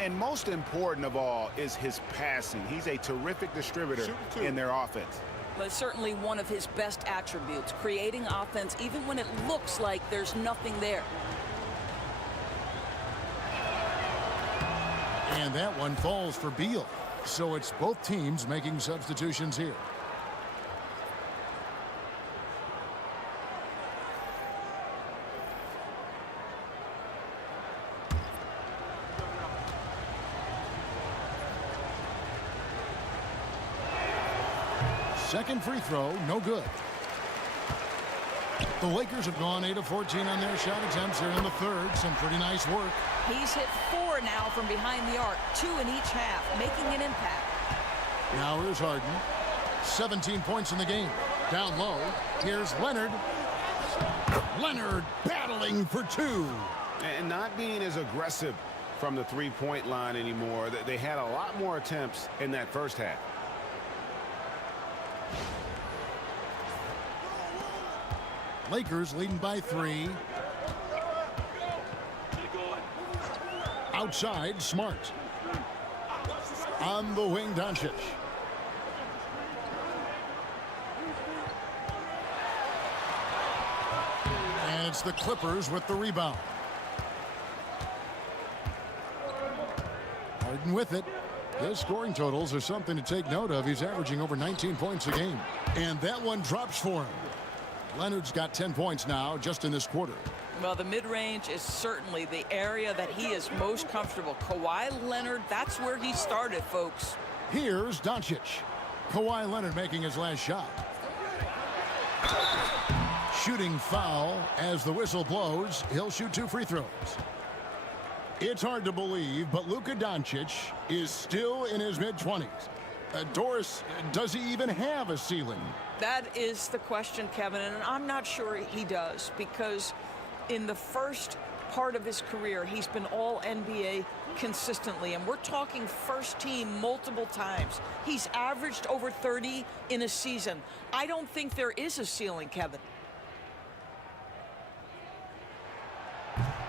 And most important of all is his passing. He's a terrific distributor in their offense. But certainly one of his best attributes, creating offense even when it looks like there's nothing there. And that one falls for Beal. So it's both teams making substitutions here. Second free throw, no good. The Lakers have gone 8 of 14 on their shot attempts here in the third. Some pretty nice work. He's hit 4 now from behind the arc, 2 in each half, making an impact. Now here's Harden. 17 points in the game. Down low, here's Leonard. Leonard battling for 2. And not being as aggressive from the three-point line anymore. They had a lot more attempts in that first half. Lakers leading by 3. Outside, Smart. On the wing, Doncic. And it's the Clippers with the rebound. Harden with it. His scoring totals are something to take note of. He's averaging over 19 points a game. And that one drops for him. Leonard's got 10 points now just in this quarter. Well, the mid-range is certainly the area that he is most comfortable. Kawhi Leonard, that's where he started, folks. Here's Doncic. Kawhi Leonard making his last shot. Shooting foul as the whistle blows. He'll shoot 2 free throws. It's hard to believe, but Luka Doncic is still in his mid-20s. Doris, does he even have a ceiling? That is the question, Kevin, and I'm not sure he does, because in the first part of his career, he's been all NBA consistently, and we're talking first team multiple times. He's averaged over 30 in a season. I don't think there is a ceiling, Kevin.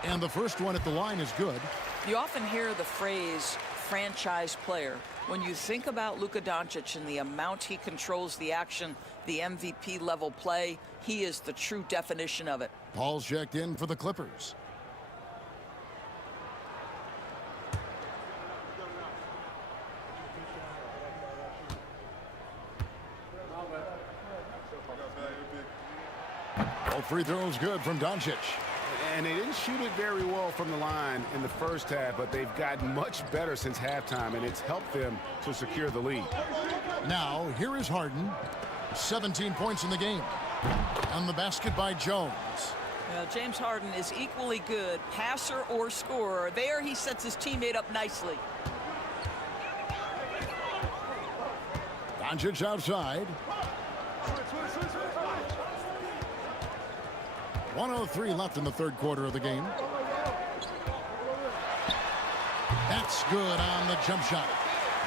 And the first one at the line is good. You often hear the phrase franchise player. When you think about Luka Doncic and the amount he controls the action, the MVP level play, he is the true definition of it. Paul's checked in for the Clippers. All free throws good from Doncic. And they didn't shoot it very well from the line in the first half, but they've gotten much better since halftime, and it's helped them to secure the lead. Now, here is Harden. 17 points in the game. On the basket by Jones. Well, James Harden is equally good, passer or scorer. There he sets his teammate up nicely. Doncic outside. .103 left in the third quarter of the game. That's good on the jump shot.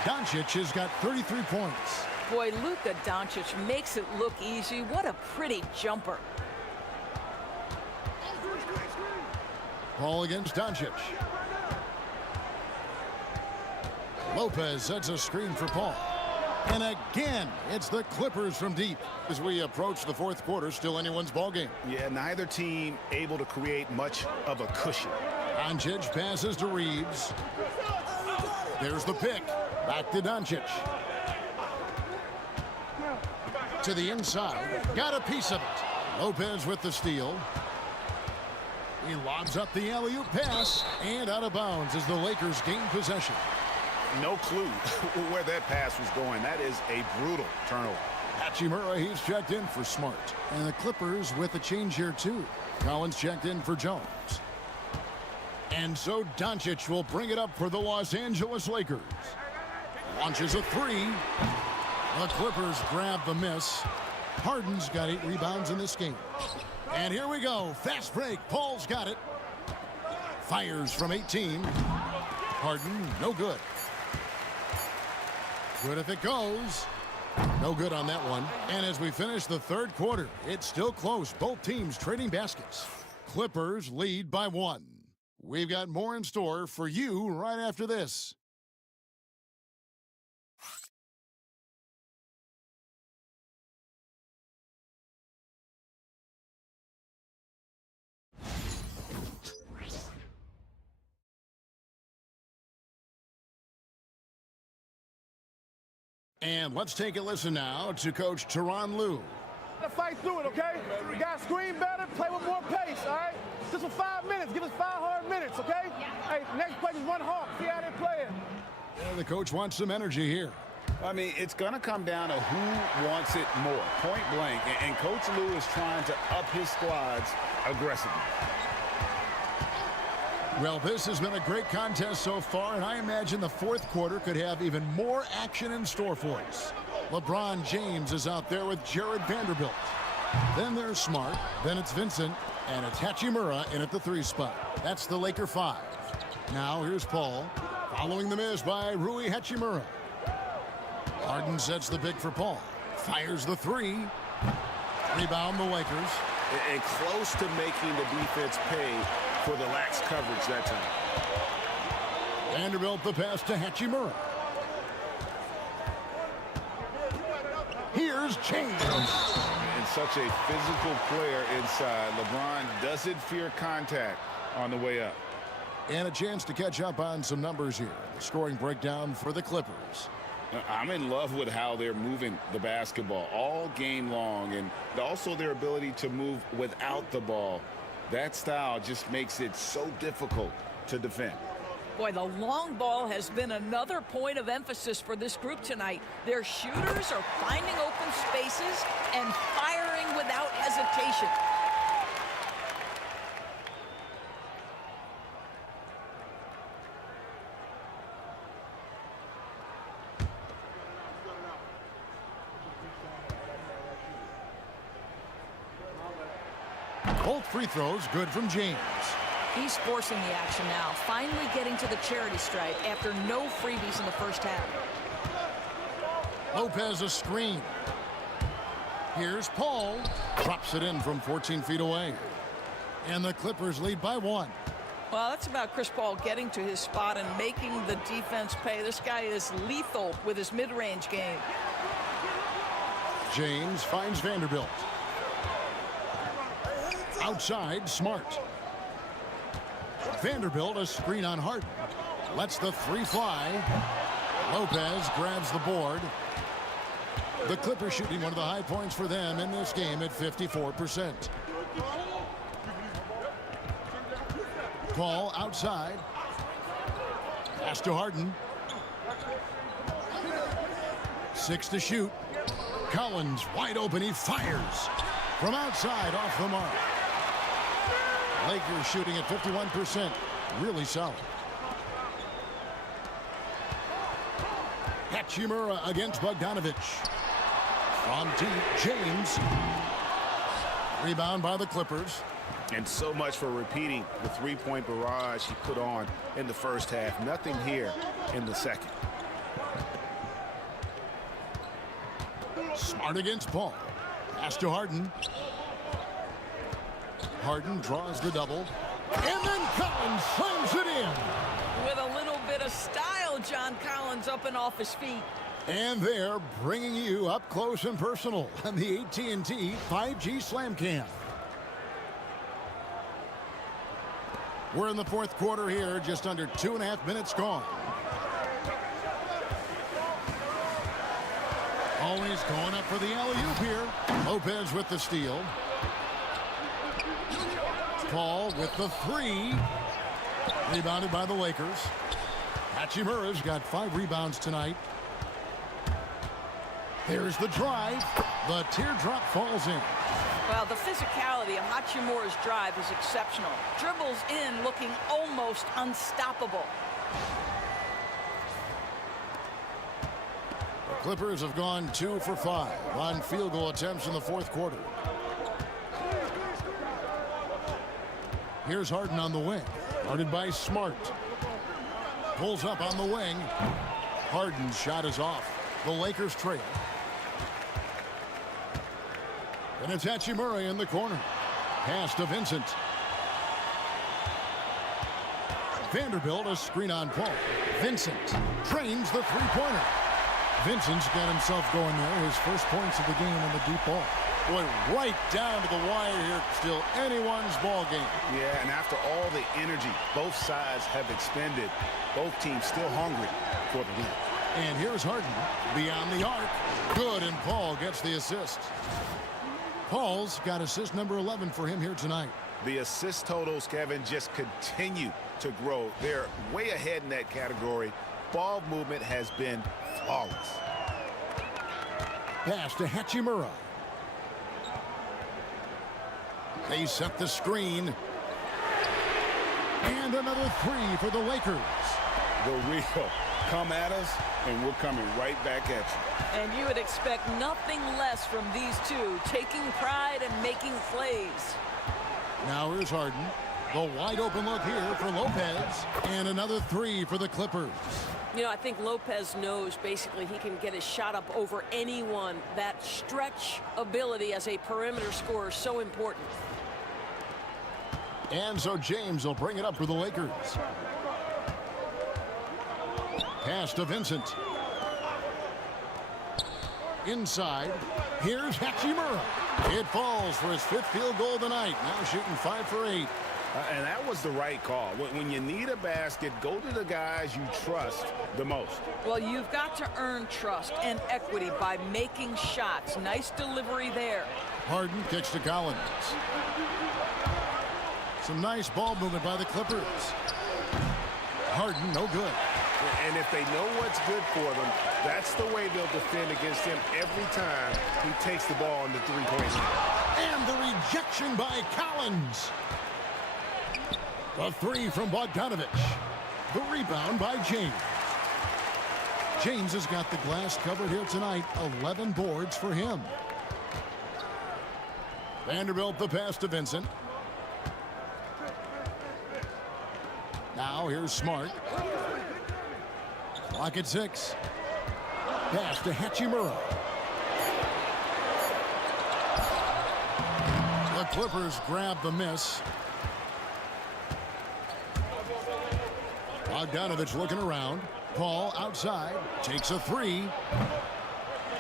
Doncic has got 33 points. Boy, Luka Doncic makes it look easy. What a pretty jumper. Paul against Doncic. Lopez sets a screen for Paul. And again, it's the Clippers from deep. As we approach the fourth quarter, still anyone's ballgame. Yeah, neither team able to create much of a cushion. Doncic passes to Reeves. There's the pick. Back to Doncic. To the inside. Got a piece of it. Lopez with the steal. He lobs up the alley-oop pass. And out of bounds as the Lakers gain possession. No clue where that pass was going. That is a brutal turnover. Hachimura, he's checked in for Smart. And the Clippers with a change here, too. Collins checked in for Jones. And so Doncic will bring it up for the Los Angeles Lakers. Launches a three. The Clippers grab the miss. Harden's got 8 rebounds in this game. And here we go. Fast break. Paul's got it. Fires from 18. Harden, no good. Good if it goes. No good on that one. And as we finish the third quarter, it's still close. Both teams trading baskets. Clippers lead by 1. We've got more in store for you right after this. And let's take a listen now to Coach Tyronn Lue. Fight through it, okay? You got to screen better, play with more pace, all right? Just for 5 minutes. Give us 5 hard minutes, okay? Hey, next play is run hard. See how they're playing. And the coach wants some energy here. I mean, it's going to come down to who wants it more, point blank. And Coach Lue is trying to up his squads aggressively. Well, this has been a great contest so far, and I imagine the fourth quarter could have even more action in store for us. LeBron James is out there with Jared Vanderbilt. Then there's Smart, then it's Vincent, and it's Hachimura in at the 3 spot. That's the Laker 5. Now here's Paul, following the miss by Rui Hachimura. Harden sets the pick for Paul. Fires the 3. Rebound the Lakers. And close to making the defense pay for the lax coverage that time. Vanderbilt the pass to Hachimura. Here's James. And such a physical player inside. LeBron doesn't fear contact on the way up. And a chance to catch up on some numbers here. The scoring breakdown for the Clippers. I'm in love with how they're moving the basketball all game long, and also their ability to move without the ball. That style just makes it so difficult to defend. Boy, the long ball has been another point of emphasis for this group tonight. Their shooters are finding open spaces and firing without hesitation. Both free throws good from James. He's forcing the action now, finally getting to the charity stripe after no freebies in the first half. Lopez a screen. Here's Paul. Drops it in from 14 feet away. And the Clippers lead by 1. Well, that's about Chris Paul getting to his spot and making the defense pay. This guy is lethal with his mid-range game. James finds Vanderbilt. Outside, Smart. Vanderbilt a screen on Harden. Lets the 3 fly. Lopez grabs the board. The Clippers shooting one of the high points for them in this game at 54%. Paul outside. Pass to Harden. 6 to shoot. Collins wide open. He fires from outside off the mark. Lakers shooting at 51%. Really solid. Hachimura against Bogdanovich. From deep, James. Rebound by the Clippers. And so much for repeating the three-point barrage he put on in the first half. Nothing here in the second. Smart against Paul. Pass to Harden. Harden draws the double. And then Collins slams it in. With a little bit of style, John Collins up and off his feet. And they're bringing you up close and personal on the AT&T 5G Slam Cam. We're in the fourth quarter here, just under 2.5 minutes gone. Always going up for the alley-oop here. Lopez with the steal. Paul with the three. Rebounded by the Lakers. Hachimura's got 5 rebounds tonight. There's the drive. The teardrop falls in. Well, the physicality of Hachimura's drive is exceptional. Dribbles in looking almost unstoppable. The Clippers have gone 2 for 5 on field goal attempts in the fourth quarter. Here's Harden on the wing. Guarded by Smart. Pulls up on the wing. Harden's shot is off. The Lakers trail. And it's Hachimura in the corner. Pass to Vincent. Vanderbilt, a screen on Paul. Vincent trains the three-pointer. Vincent's got himself going there. His first points of the game on the deep ball. Boy, right down to the wire here. Still anyone's ball game. Yeah, and after all the energy both sides have expended, both teams still hungry for the win. And here's Harden beyond the arc. Good, and Paul gets the assist. Paul's got assist number 11 for him here tonight. The assist totals, Kevin, just continue to grow. They're way ahead in that category. Ball movement has been flawless. Pass to Hachimura. They set the screen. And another three for the Lakers. The real come at us, and we're coming right back at you. And you would expect nothing less from these two, taking pride and making plays. Now here's Harden. The wide open look here for Lopez. And another three for the Clippers. You know, I think Lopez knows basically he can get his shot up over anyone. That stretch ability as a perimeter scorer is so important. And so James will bring it up for the Lakers. Pass to Vincent. Inside. Here's Hachimura. It falls for his 5th field goal tonight. Now shooting 5 for 8. And that was the right call. When you need a basket, go to the guys you trust the most. Well, you've got to earn trust and equity by making shots. Nice delivery there. Harden kicks to Collins. Some nice ball movement by the Clippers. Harden, no good. And if they know what's good for them, that's the way they'll defend against him every time he takes the ball on the three-point line. And the rejection by Collins. The three from Bogdanovich. The rebound by James. James has got the glass covered here tonight. 11 boards for him. Vanderbilt the pass to Vincent. Now here's Smart. Clock at 6. Pass to Hachimura. The Clippers grab the miss. Bogdanovich looking around. Paul outside. Takes a three.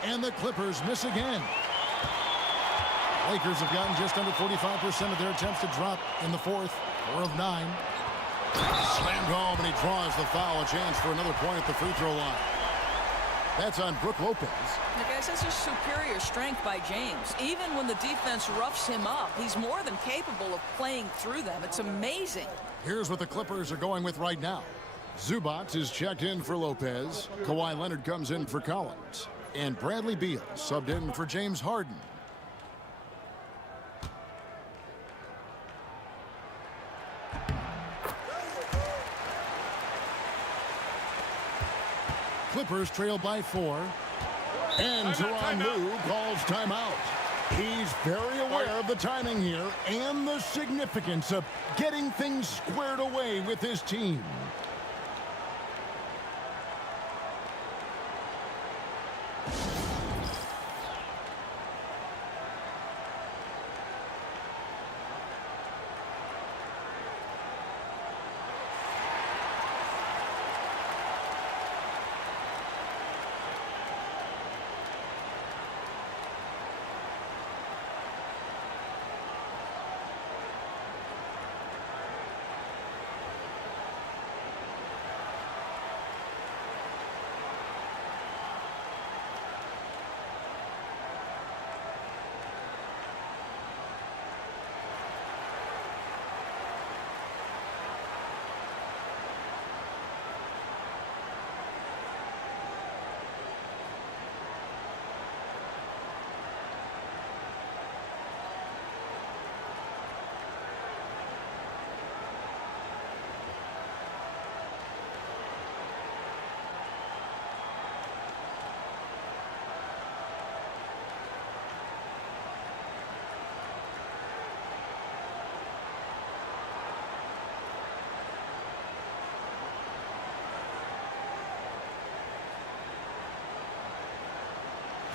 And the Clippers miss again. Lakers have gotten just under 45% of their attempts to drop in the fourth. 4 of 9. Slammed home, and he draws the foul. A chance for another point at the free throw line. That's on Brook Lopez. Guys, that's just superior strength by James. Even when the defense roughs him up, he's more than capable of playing through them. It's amazing. Here's what the Clippers are going with right now. Zubac is checked in for Lopez. Kawhi Leonard comes in for Collins. And Bradley Beal subbed in for James Harden. Clippers trail by 4. And Tyronn Lue calls timeout. He's very aware of the timing here and the significance of getting things squared away with his team.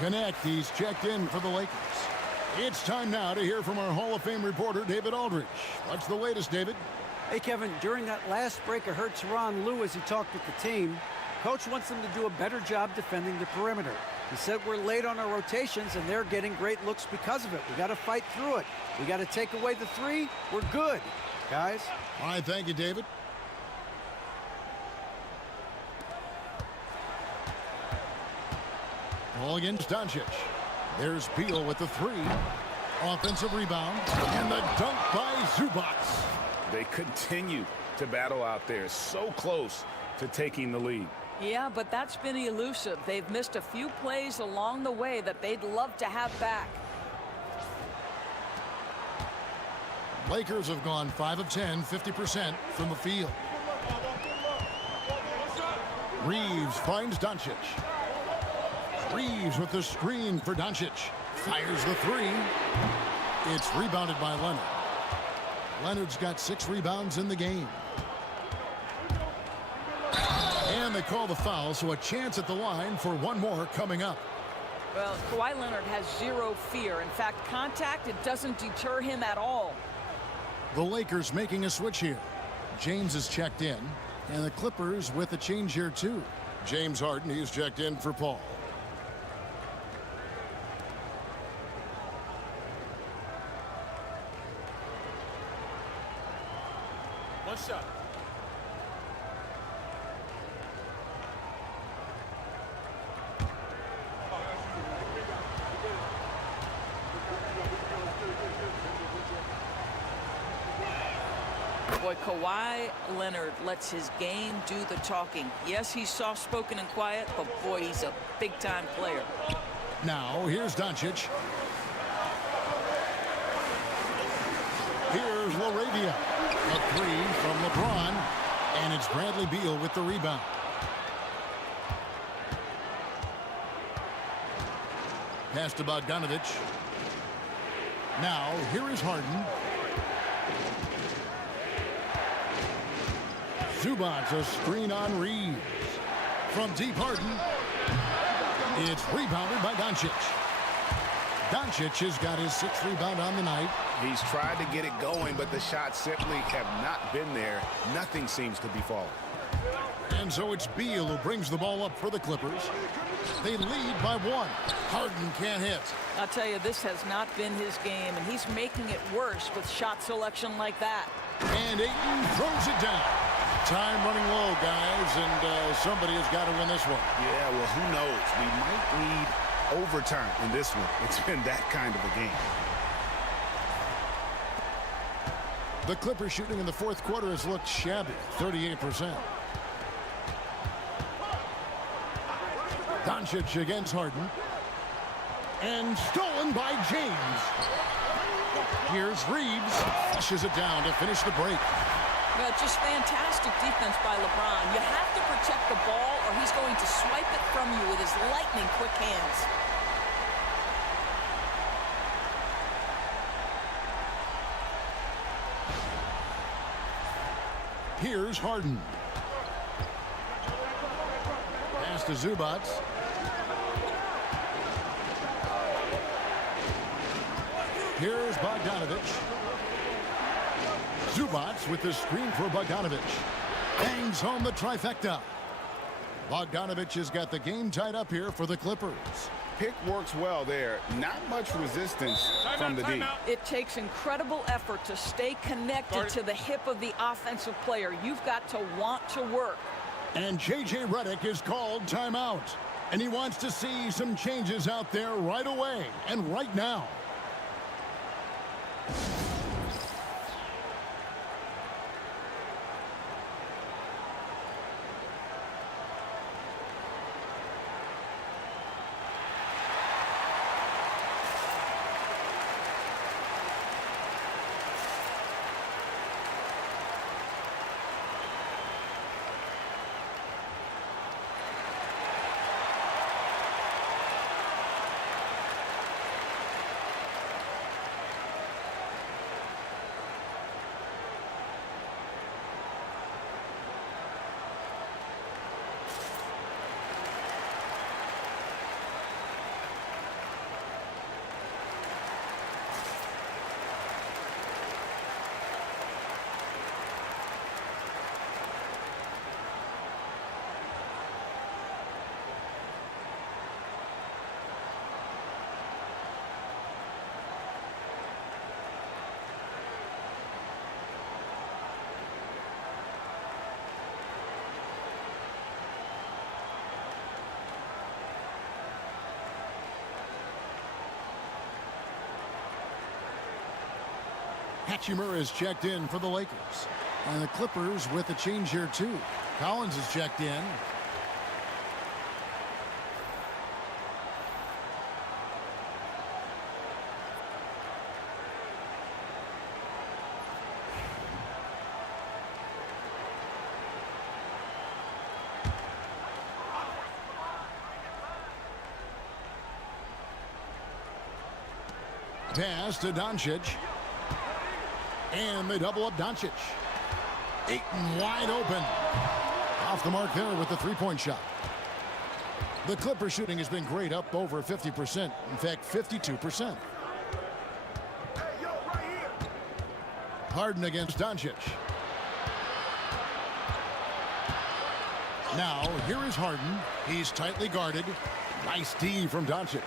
Connect, he's checked in for the Lakers. It's time now to hear from our Hall of Fame reporter, David Aldridge. What's the latest, David? Hey, Kevin, during that last break, I heard Tyronn Lue as he talked with the team. Coach wants them to do a better job defending the perimeter. He said we're late on our rotations, and they're getting great looks because of it. We got to fight through it. We got to take away the three. We're good, guys. All right, thank you, David. Ball against Donic. There's Beal with the three. Offensive rebound. And the dunk by Zubac. They continue to battle out there, so close to taking the lead. Yeah, but that's been elusive. They've missed a few plays along the way that they'd love to have back. Lakers have gone 5 of 10, 50% from the field. Reeves finds Donic. Reeves with the screen for Donic. Fires the three. It's rebounded by Leonard. Leonard's got 6 rebounds in the game. And they call the foul, so a chance at the line for one more coming up. Well, Kawhi Leonard has zero fear. In fact, contact, it doesn't deter him at all. The Lakers making a switch here. James is checked in, and the Clippers with a change here too. James Harden, he's checked in for Paul. One shot. Boy, Kawhi Leonard lets his game do the talking. Yes, he's soft-spoken and quiet, but boy, he's a big-time player. Now, here's Donic. Here's LaRavia. A three from LeBron, and it's Bradley Beal with the rebound. Pass to Bogdanovic. Now, here is Harden. Zubac, a screen on Reeves. From deep, Harden. It's rebounded by Donic. Donic has got his 6th rebound on the night. He's tried to get it going, but the shots simply have not been there. Nothing seems to be falling. And so it's Beal who brings the ball up for the Clippers. They lead by 1. Harden can't hit. I'll tell you, this has not been his game, and he's making it worse with shot selection like that. And Ayton throws it down. Time running low, guys, and somebody has got to win this one. Yeah, well, who knows? We might need overtime in this one. It's been that kind of a game. The Clippers shooting in the 4th quarter has looked shabby, 38%. Donic against Harden. And stolen by James. Here's Reeves. Flushes it down to finish the break. Well, just fantastic defense by LeBron. You have to protect the ball or he's going to swipe it from you with his lightning quick hands. Here's Harden. Pass to Zubac. Here's Bogdanovich. Zubac with the screen for Bogdanovich. Bangs home the trifecta. Bogdanovich has got the game tied up here for the Clippers. Pick works well there. Not much resistance from the D. It takes incredible effort to stay connected to the hip of the offensive player. You've got to want to work. And J.J. Redick is called timeout. And he wants to see some changes out there right away and right now. Hachimura is checked in for the Lakers. And the Clippers with a change here, too. Collins is checked in. Pass to Doncic. And they double up Doncic. Ayton wide open. Off the mark there with the three-point shot. The Clipper shooting has been great, up over 50%. In fact, 52%. Harden against Doncic. Now, here is Harden. He's tightly guarded. Nice D from Doncic.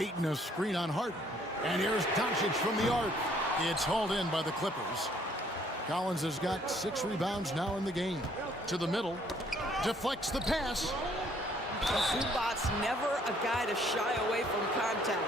Ayton a screen on Harden. And here's Doncic from the arc. It's hauled in by the Clippers. Collins has got 6 rebounds now in the game. To the middle. Deflects the pass. Zubac's never a guy to shy away from contact.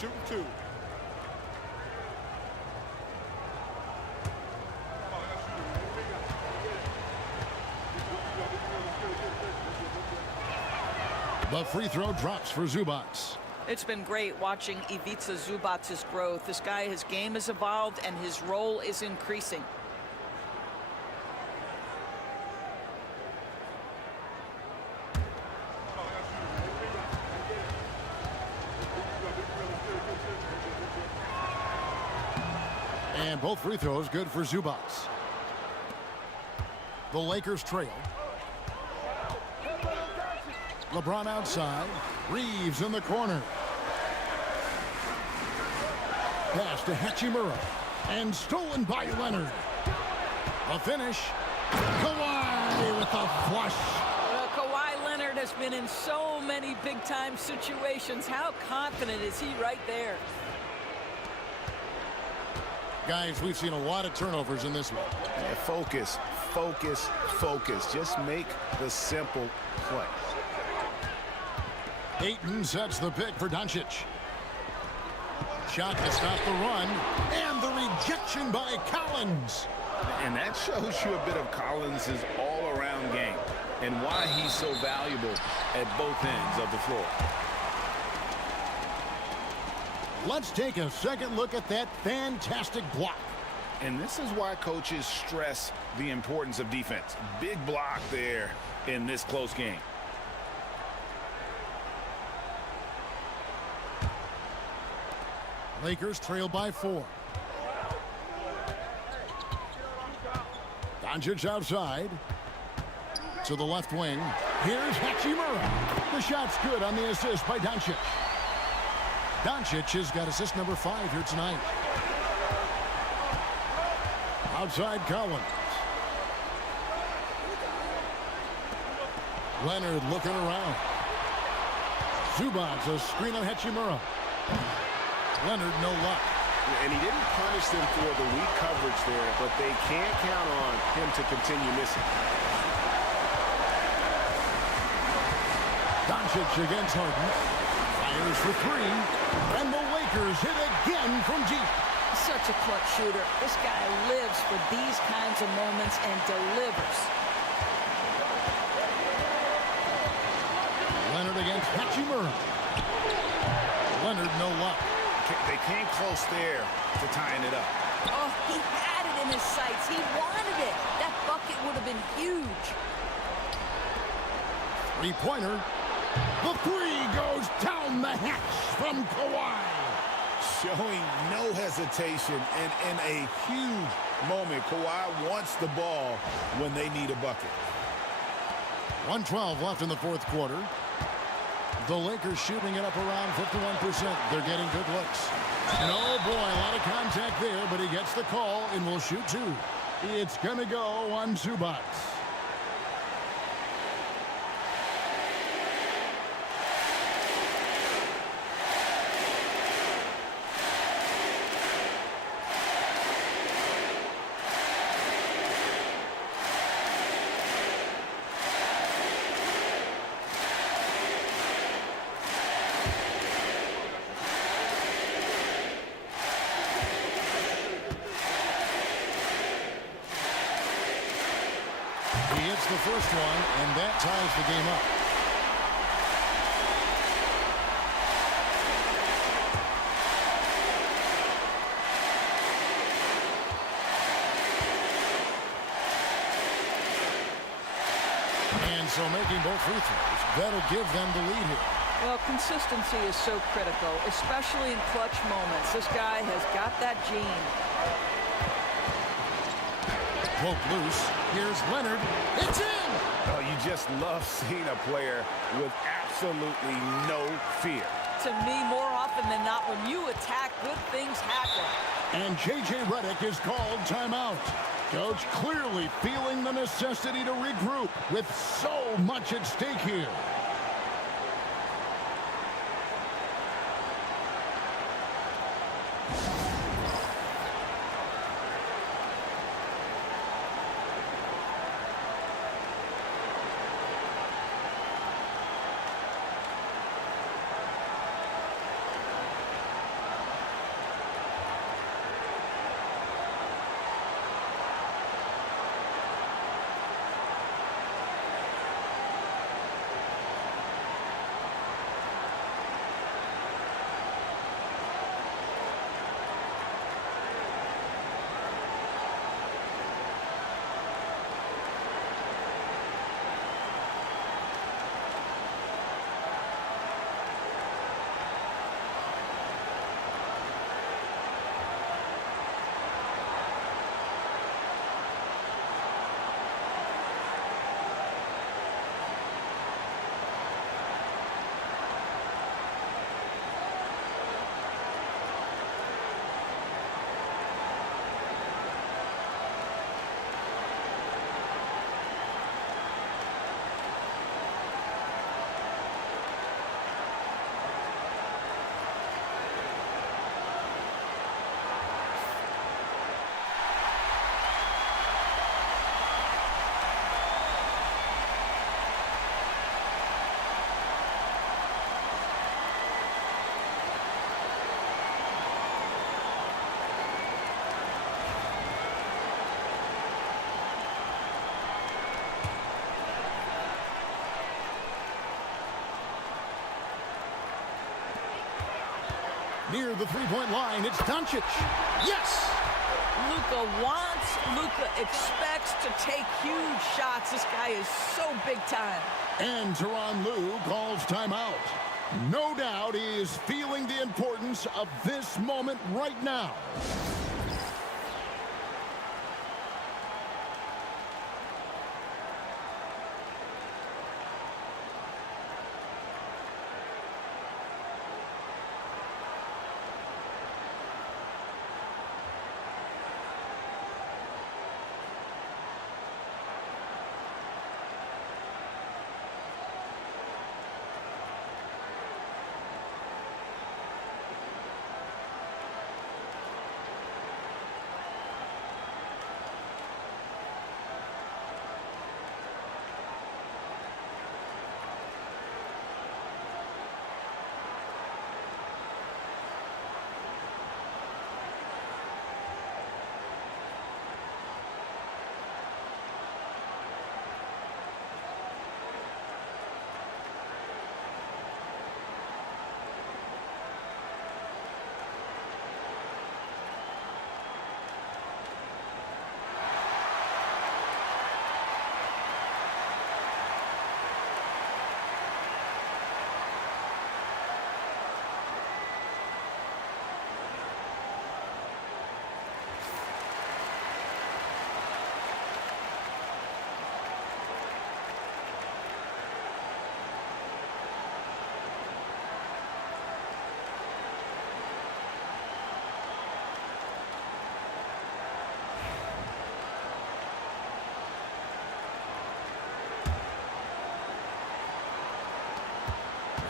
Shooting 2. The free throw drops for Zubac. It's been great watching Ivica Zubac's growth. This guy, his game has evolved and his role is increasing. And both free throws good for Zubac. The Lakers trail. LeBron outside. Reeves in the corner. Pass to Hachimura. And stolen by Leonard. A finish. Kawhi with a flush. Well, Kawhi Leonard has been in so many big-time situations. How confident is he right there? Guys, we've seen a lot of turnovers in this one. Focus. focus, focus. Just make the simple play. Ayton sets the pick for Doncic. Shot to stop the run, and the rejection by Collins. And that shows you a bit of Collins' all-around game and why he's so valuable at both ends of the floor. Let's take a second look at that fantastic block. And this is why coaches stress the importance of defense. Big block there in this close game. Lakers trail by 4. Doncic outside. To the left wing. Here's Hachimura. The shot's good on the assist by Doncic. Doncic has got assist number 5 here tonight. Outside Collins. Leonard looking around. Zubac, a screen on Hachimura. Leonard, no luck. And he didn't punish them for the weak coverage there, but they can't count on him to continue missing. Doncic against Harden. Fires for 3. And the Lakers hit again from deep. Such a clutch shooter. This guy lives for these kinds of moments and delivers. Leonard against Hachimura. Leonard, no luck. They came close there to tying it up. Oh, he had it in his sights. He wanted it. That bucket would have been huge. Three-pointer. The 3 goes down the hatch from Kawhi. Showing no hesitation and in a huge moment. Kawhi wants the ball when they need a bucket. 1:12 left in the fourth quarter. The Lakers shooting it up around 51%. They're getting good looks. And oh boy, a lot of contact there, but he gets the call and will shoot 2. It's going to go on Zubac. He hits the first one, and that ties the game up. And so making both free throws, that'll give them the lead here. Well, consistency is so critical, especially in clutch moments. This guy has got that gene. Broke loose. Here's Leonard. It's in! Oh, you just love seeing a player with absolutely no fear. To me, more often than not, when you attack, good things happen. And J.J. Redick is called timeout. Coach clearly feeling the necessity to regroup with so much at stake here. Near the three-point line, it's Doncic. Yes! Luka wants, Luka expects to take huge shots. This guy is so big time. And Tyronn Lue calls timeout. No doubt he is feeling the importance of this moment right now.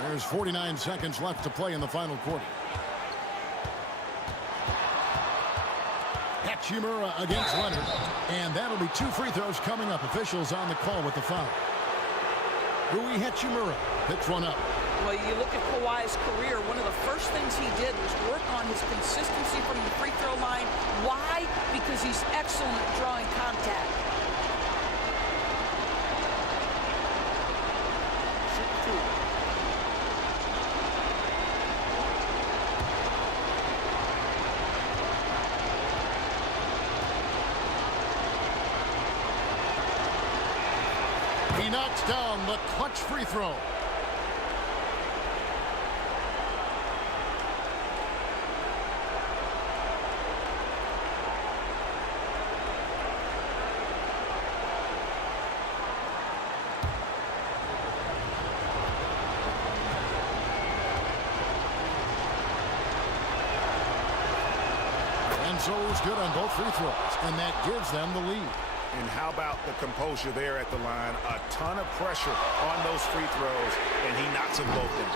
There's 49 seconds left to play in the final quarter. Hachimura against Leonard. And that'll be 2 free throws coming up. Officials on the call with the foul. Rui Hachimura picks one up. Well, you look at Kawhi's career, one of the first things he did was work on his consistency from the free throw line. Why? Because he's excellent at drawing contact. He knocks down the clutch free throw. And so it's good on both free throws, and that gives them the lead. And how about the composure there at the line? A ton of pressure on those free throws, and he knocks them both in.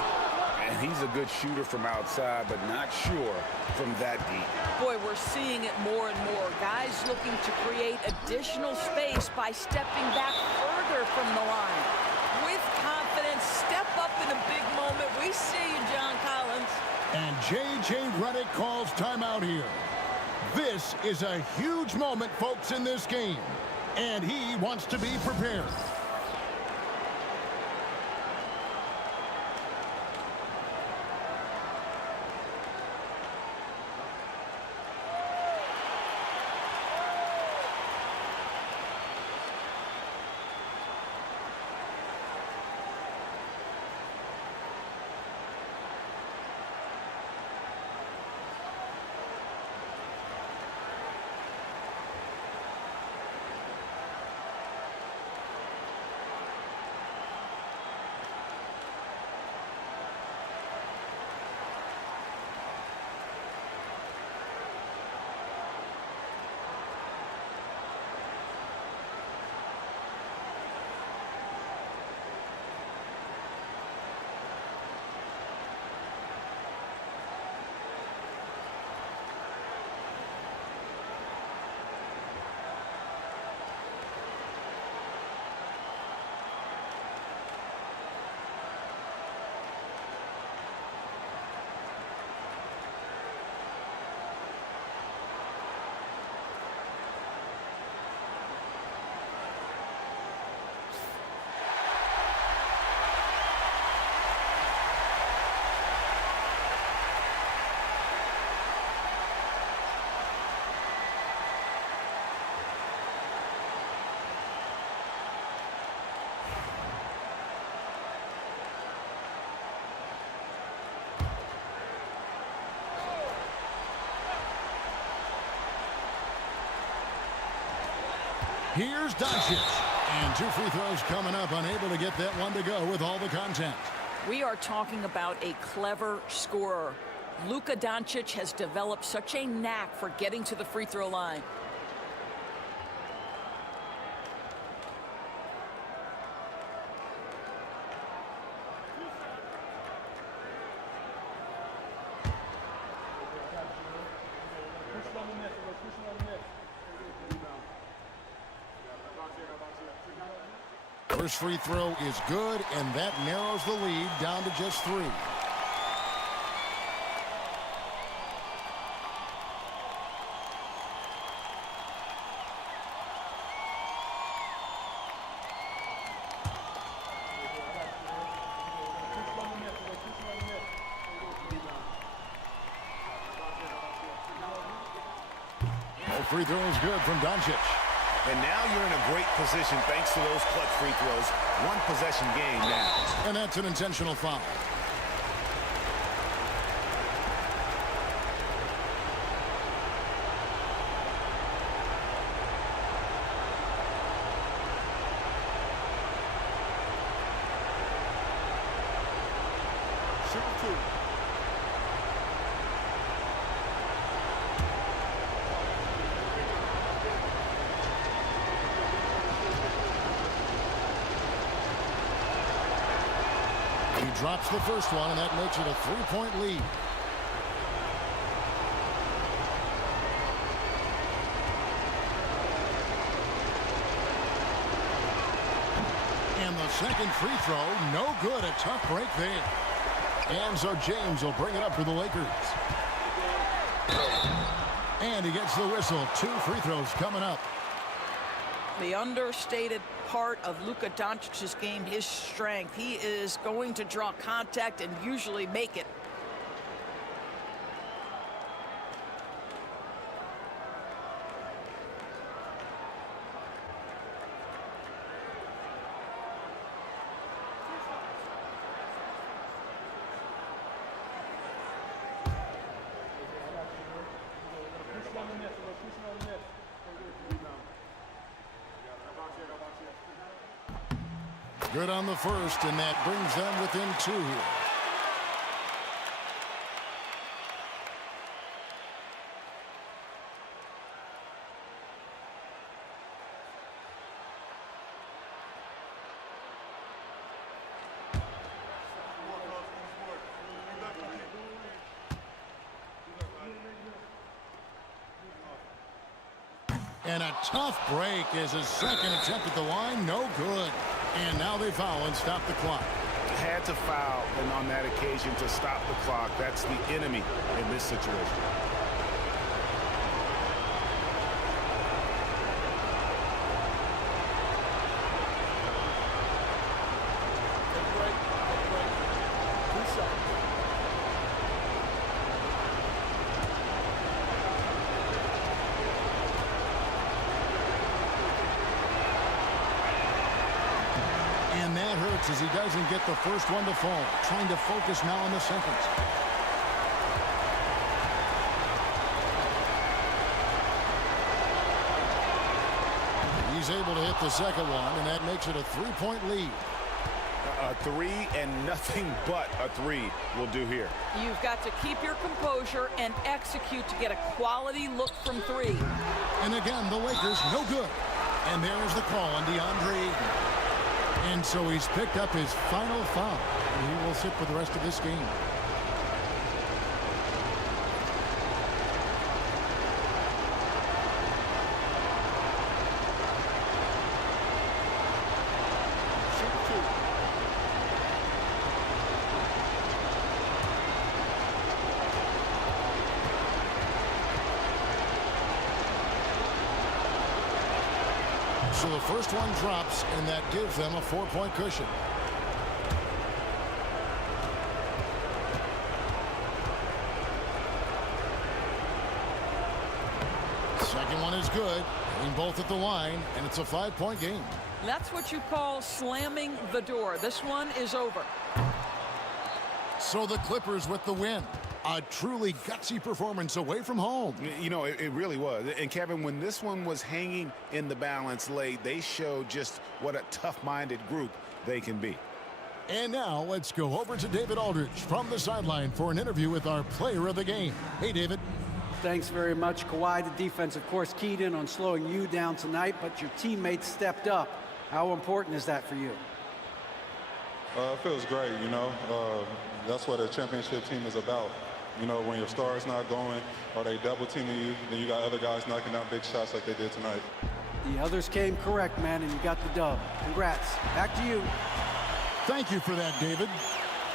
And he's a good shooter from outside, but not sure from that deep. Boy, we're seeing it more and more. Guys looking to create additional space by stepping back further from the line. With confidence, step up in a big moment. We see you, John Collins. And J.J. Redick calls timeout here. This is a huge moment, folks, in this game. And he wants to be prepared. Here's Donic. And 2 free throws coming up, unable to get that one to go with all the contact. We are talking about a clever scorer. Luka Doncic has developed such a knack for getting to the free throw line. First free throw is good, and that narrows the lead down to just 3. Free throw is good from Doncic. And now you're in a great position thanks to those clutch free throws. One possession game now. And that's an intentional foul. He drops the first one, and that makes it a 3-point lead. And the second free throw, no good. A tough break there. And so James will bring it up for the Lakers. And he gets the whistle. 2 free throws coming up. The understated part of Luka Doncic's game, his strength. He is going to draw contact and usually make it. Good on the first, and that brings them within 2 here. And a tough break is his second attempt at the line. No good. And now they foul and stop the clock. Had to foul, and on that occasion to stop the clock. That's the enemy in this situation. And that hurts as he doesn't get the first one to fall. Trying to focus now on the second. He's able to hit the second one, and that makes it a 3-point lead. A 3 and nothing but a 3 will do here. You've got to keep your composure and execute to get a quality look from 3. And again, the Lakers no good. And there's the call on DeAndre Ayton. And so he's picked up his final foul, and he will sit for the rest of this game. So the first one drops, and that gives them a 4-point cushion. Second one is good, and both at the line, and it's a 5-point game. That's what you call slamming the door. This one is over. So the Clippers with the win. A truly gutsy performance away from home. You know, it really was. And Kevin, when this one was hanging in the balance late, they showed just what a tough-minded group they can be. And now let's go over to David Aldridge from the sideline for an interview with our player of the game. Hey, David. Thanks very much, Kawhi. The defense, of course, keyed in on slowing you down tonight, but your teammates stepped up. How important is that for you? It feels great, you know. That's what a championship team is about. You know, when your star's not going or they double teaming you, then you got other guys knocking down big shots like they did tonight. The others came correct, man, and you got the dub. Congrats. Back to you. Thank you for that, David.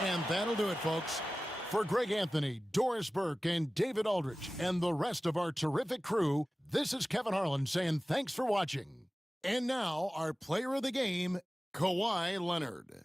And that'll do it, folks. For Greg Anthony, Doris Burke, and David Aldridge, and the rest of our terrific crew, this is Kevin Harlan saying thanks for watching. And now, our player of the game, Kawhi Leonard.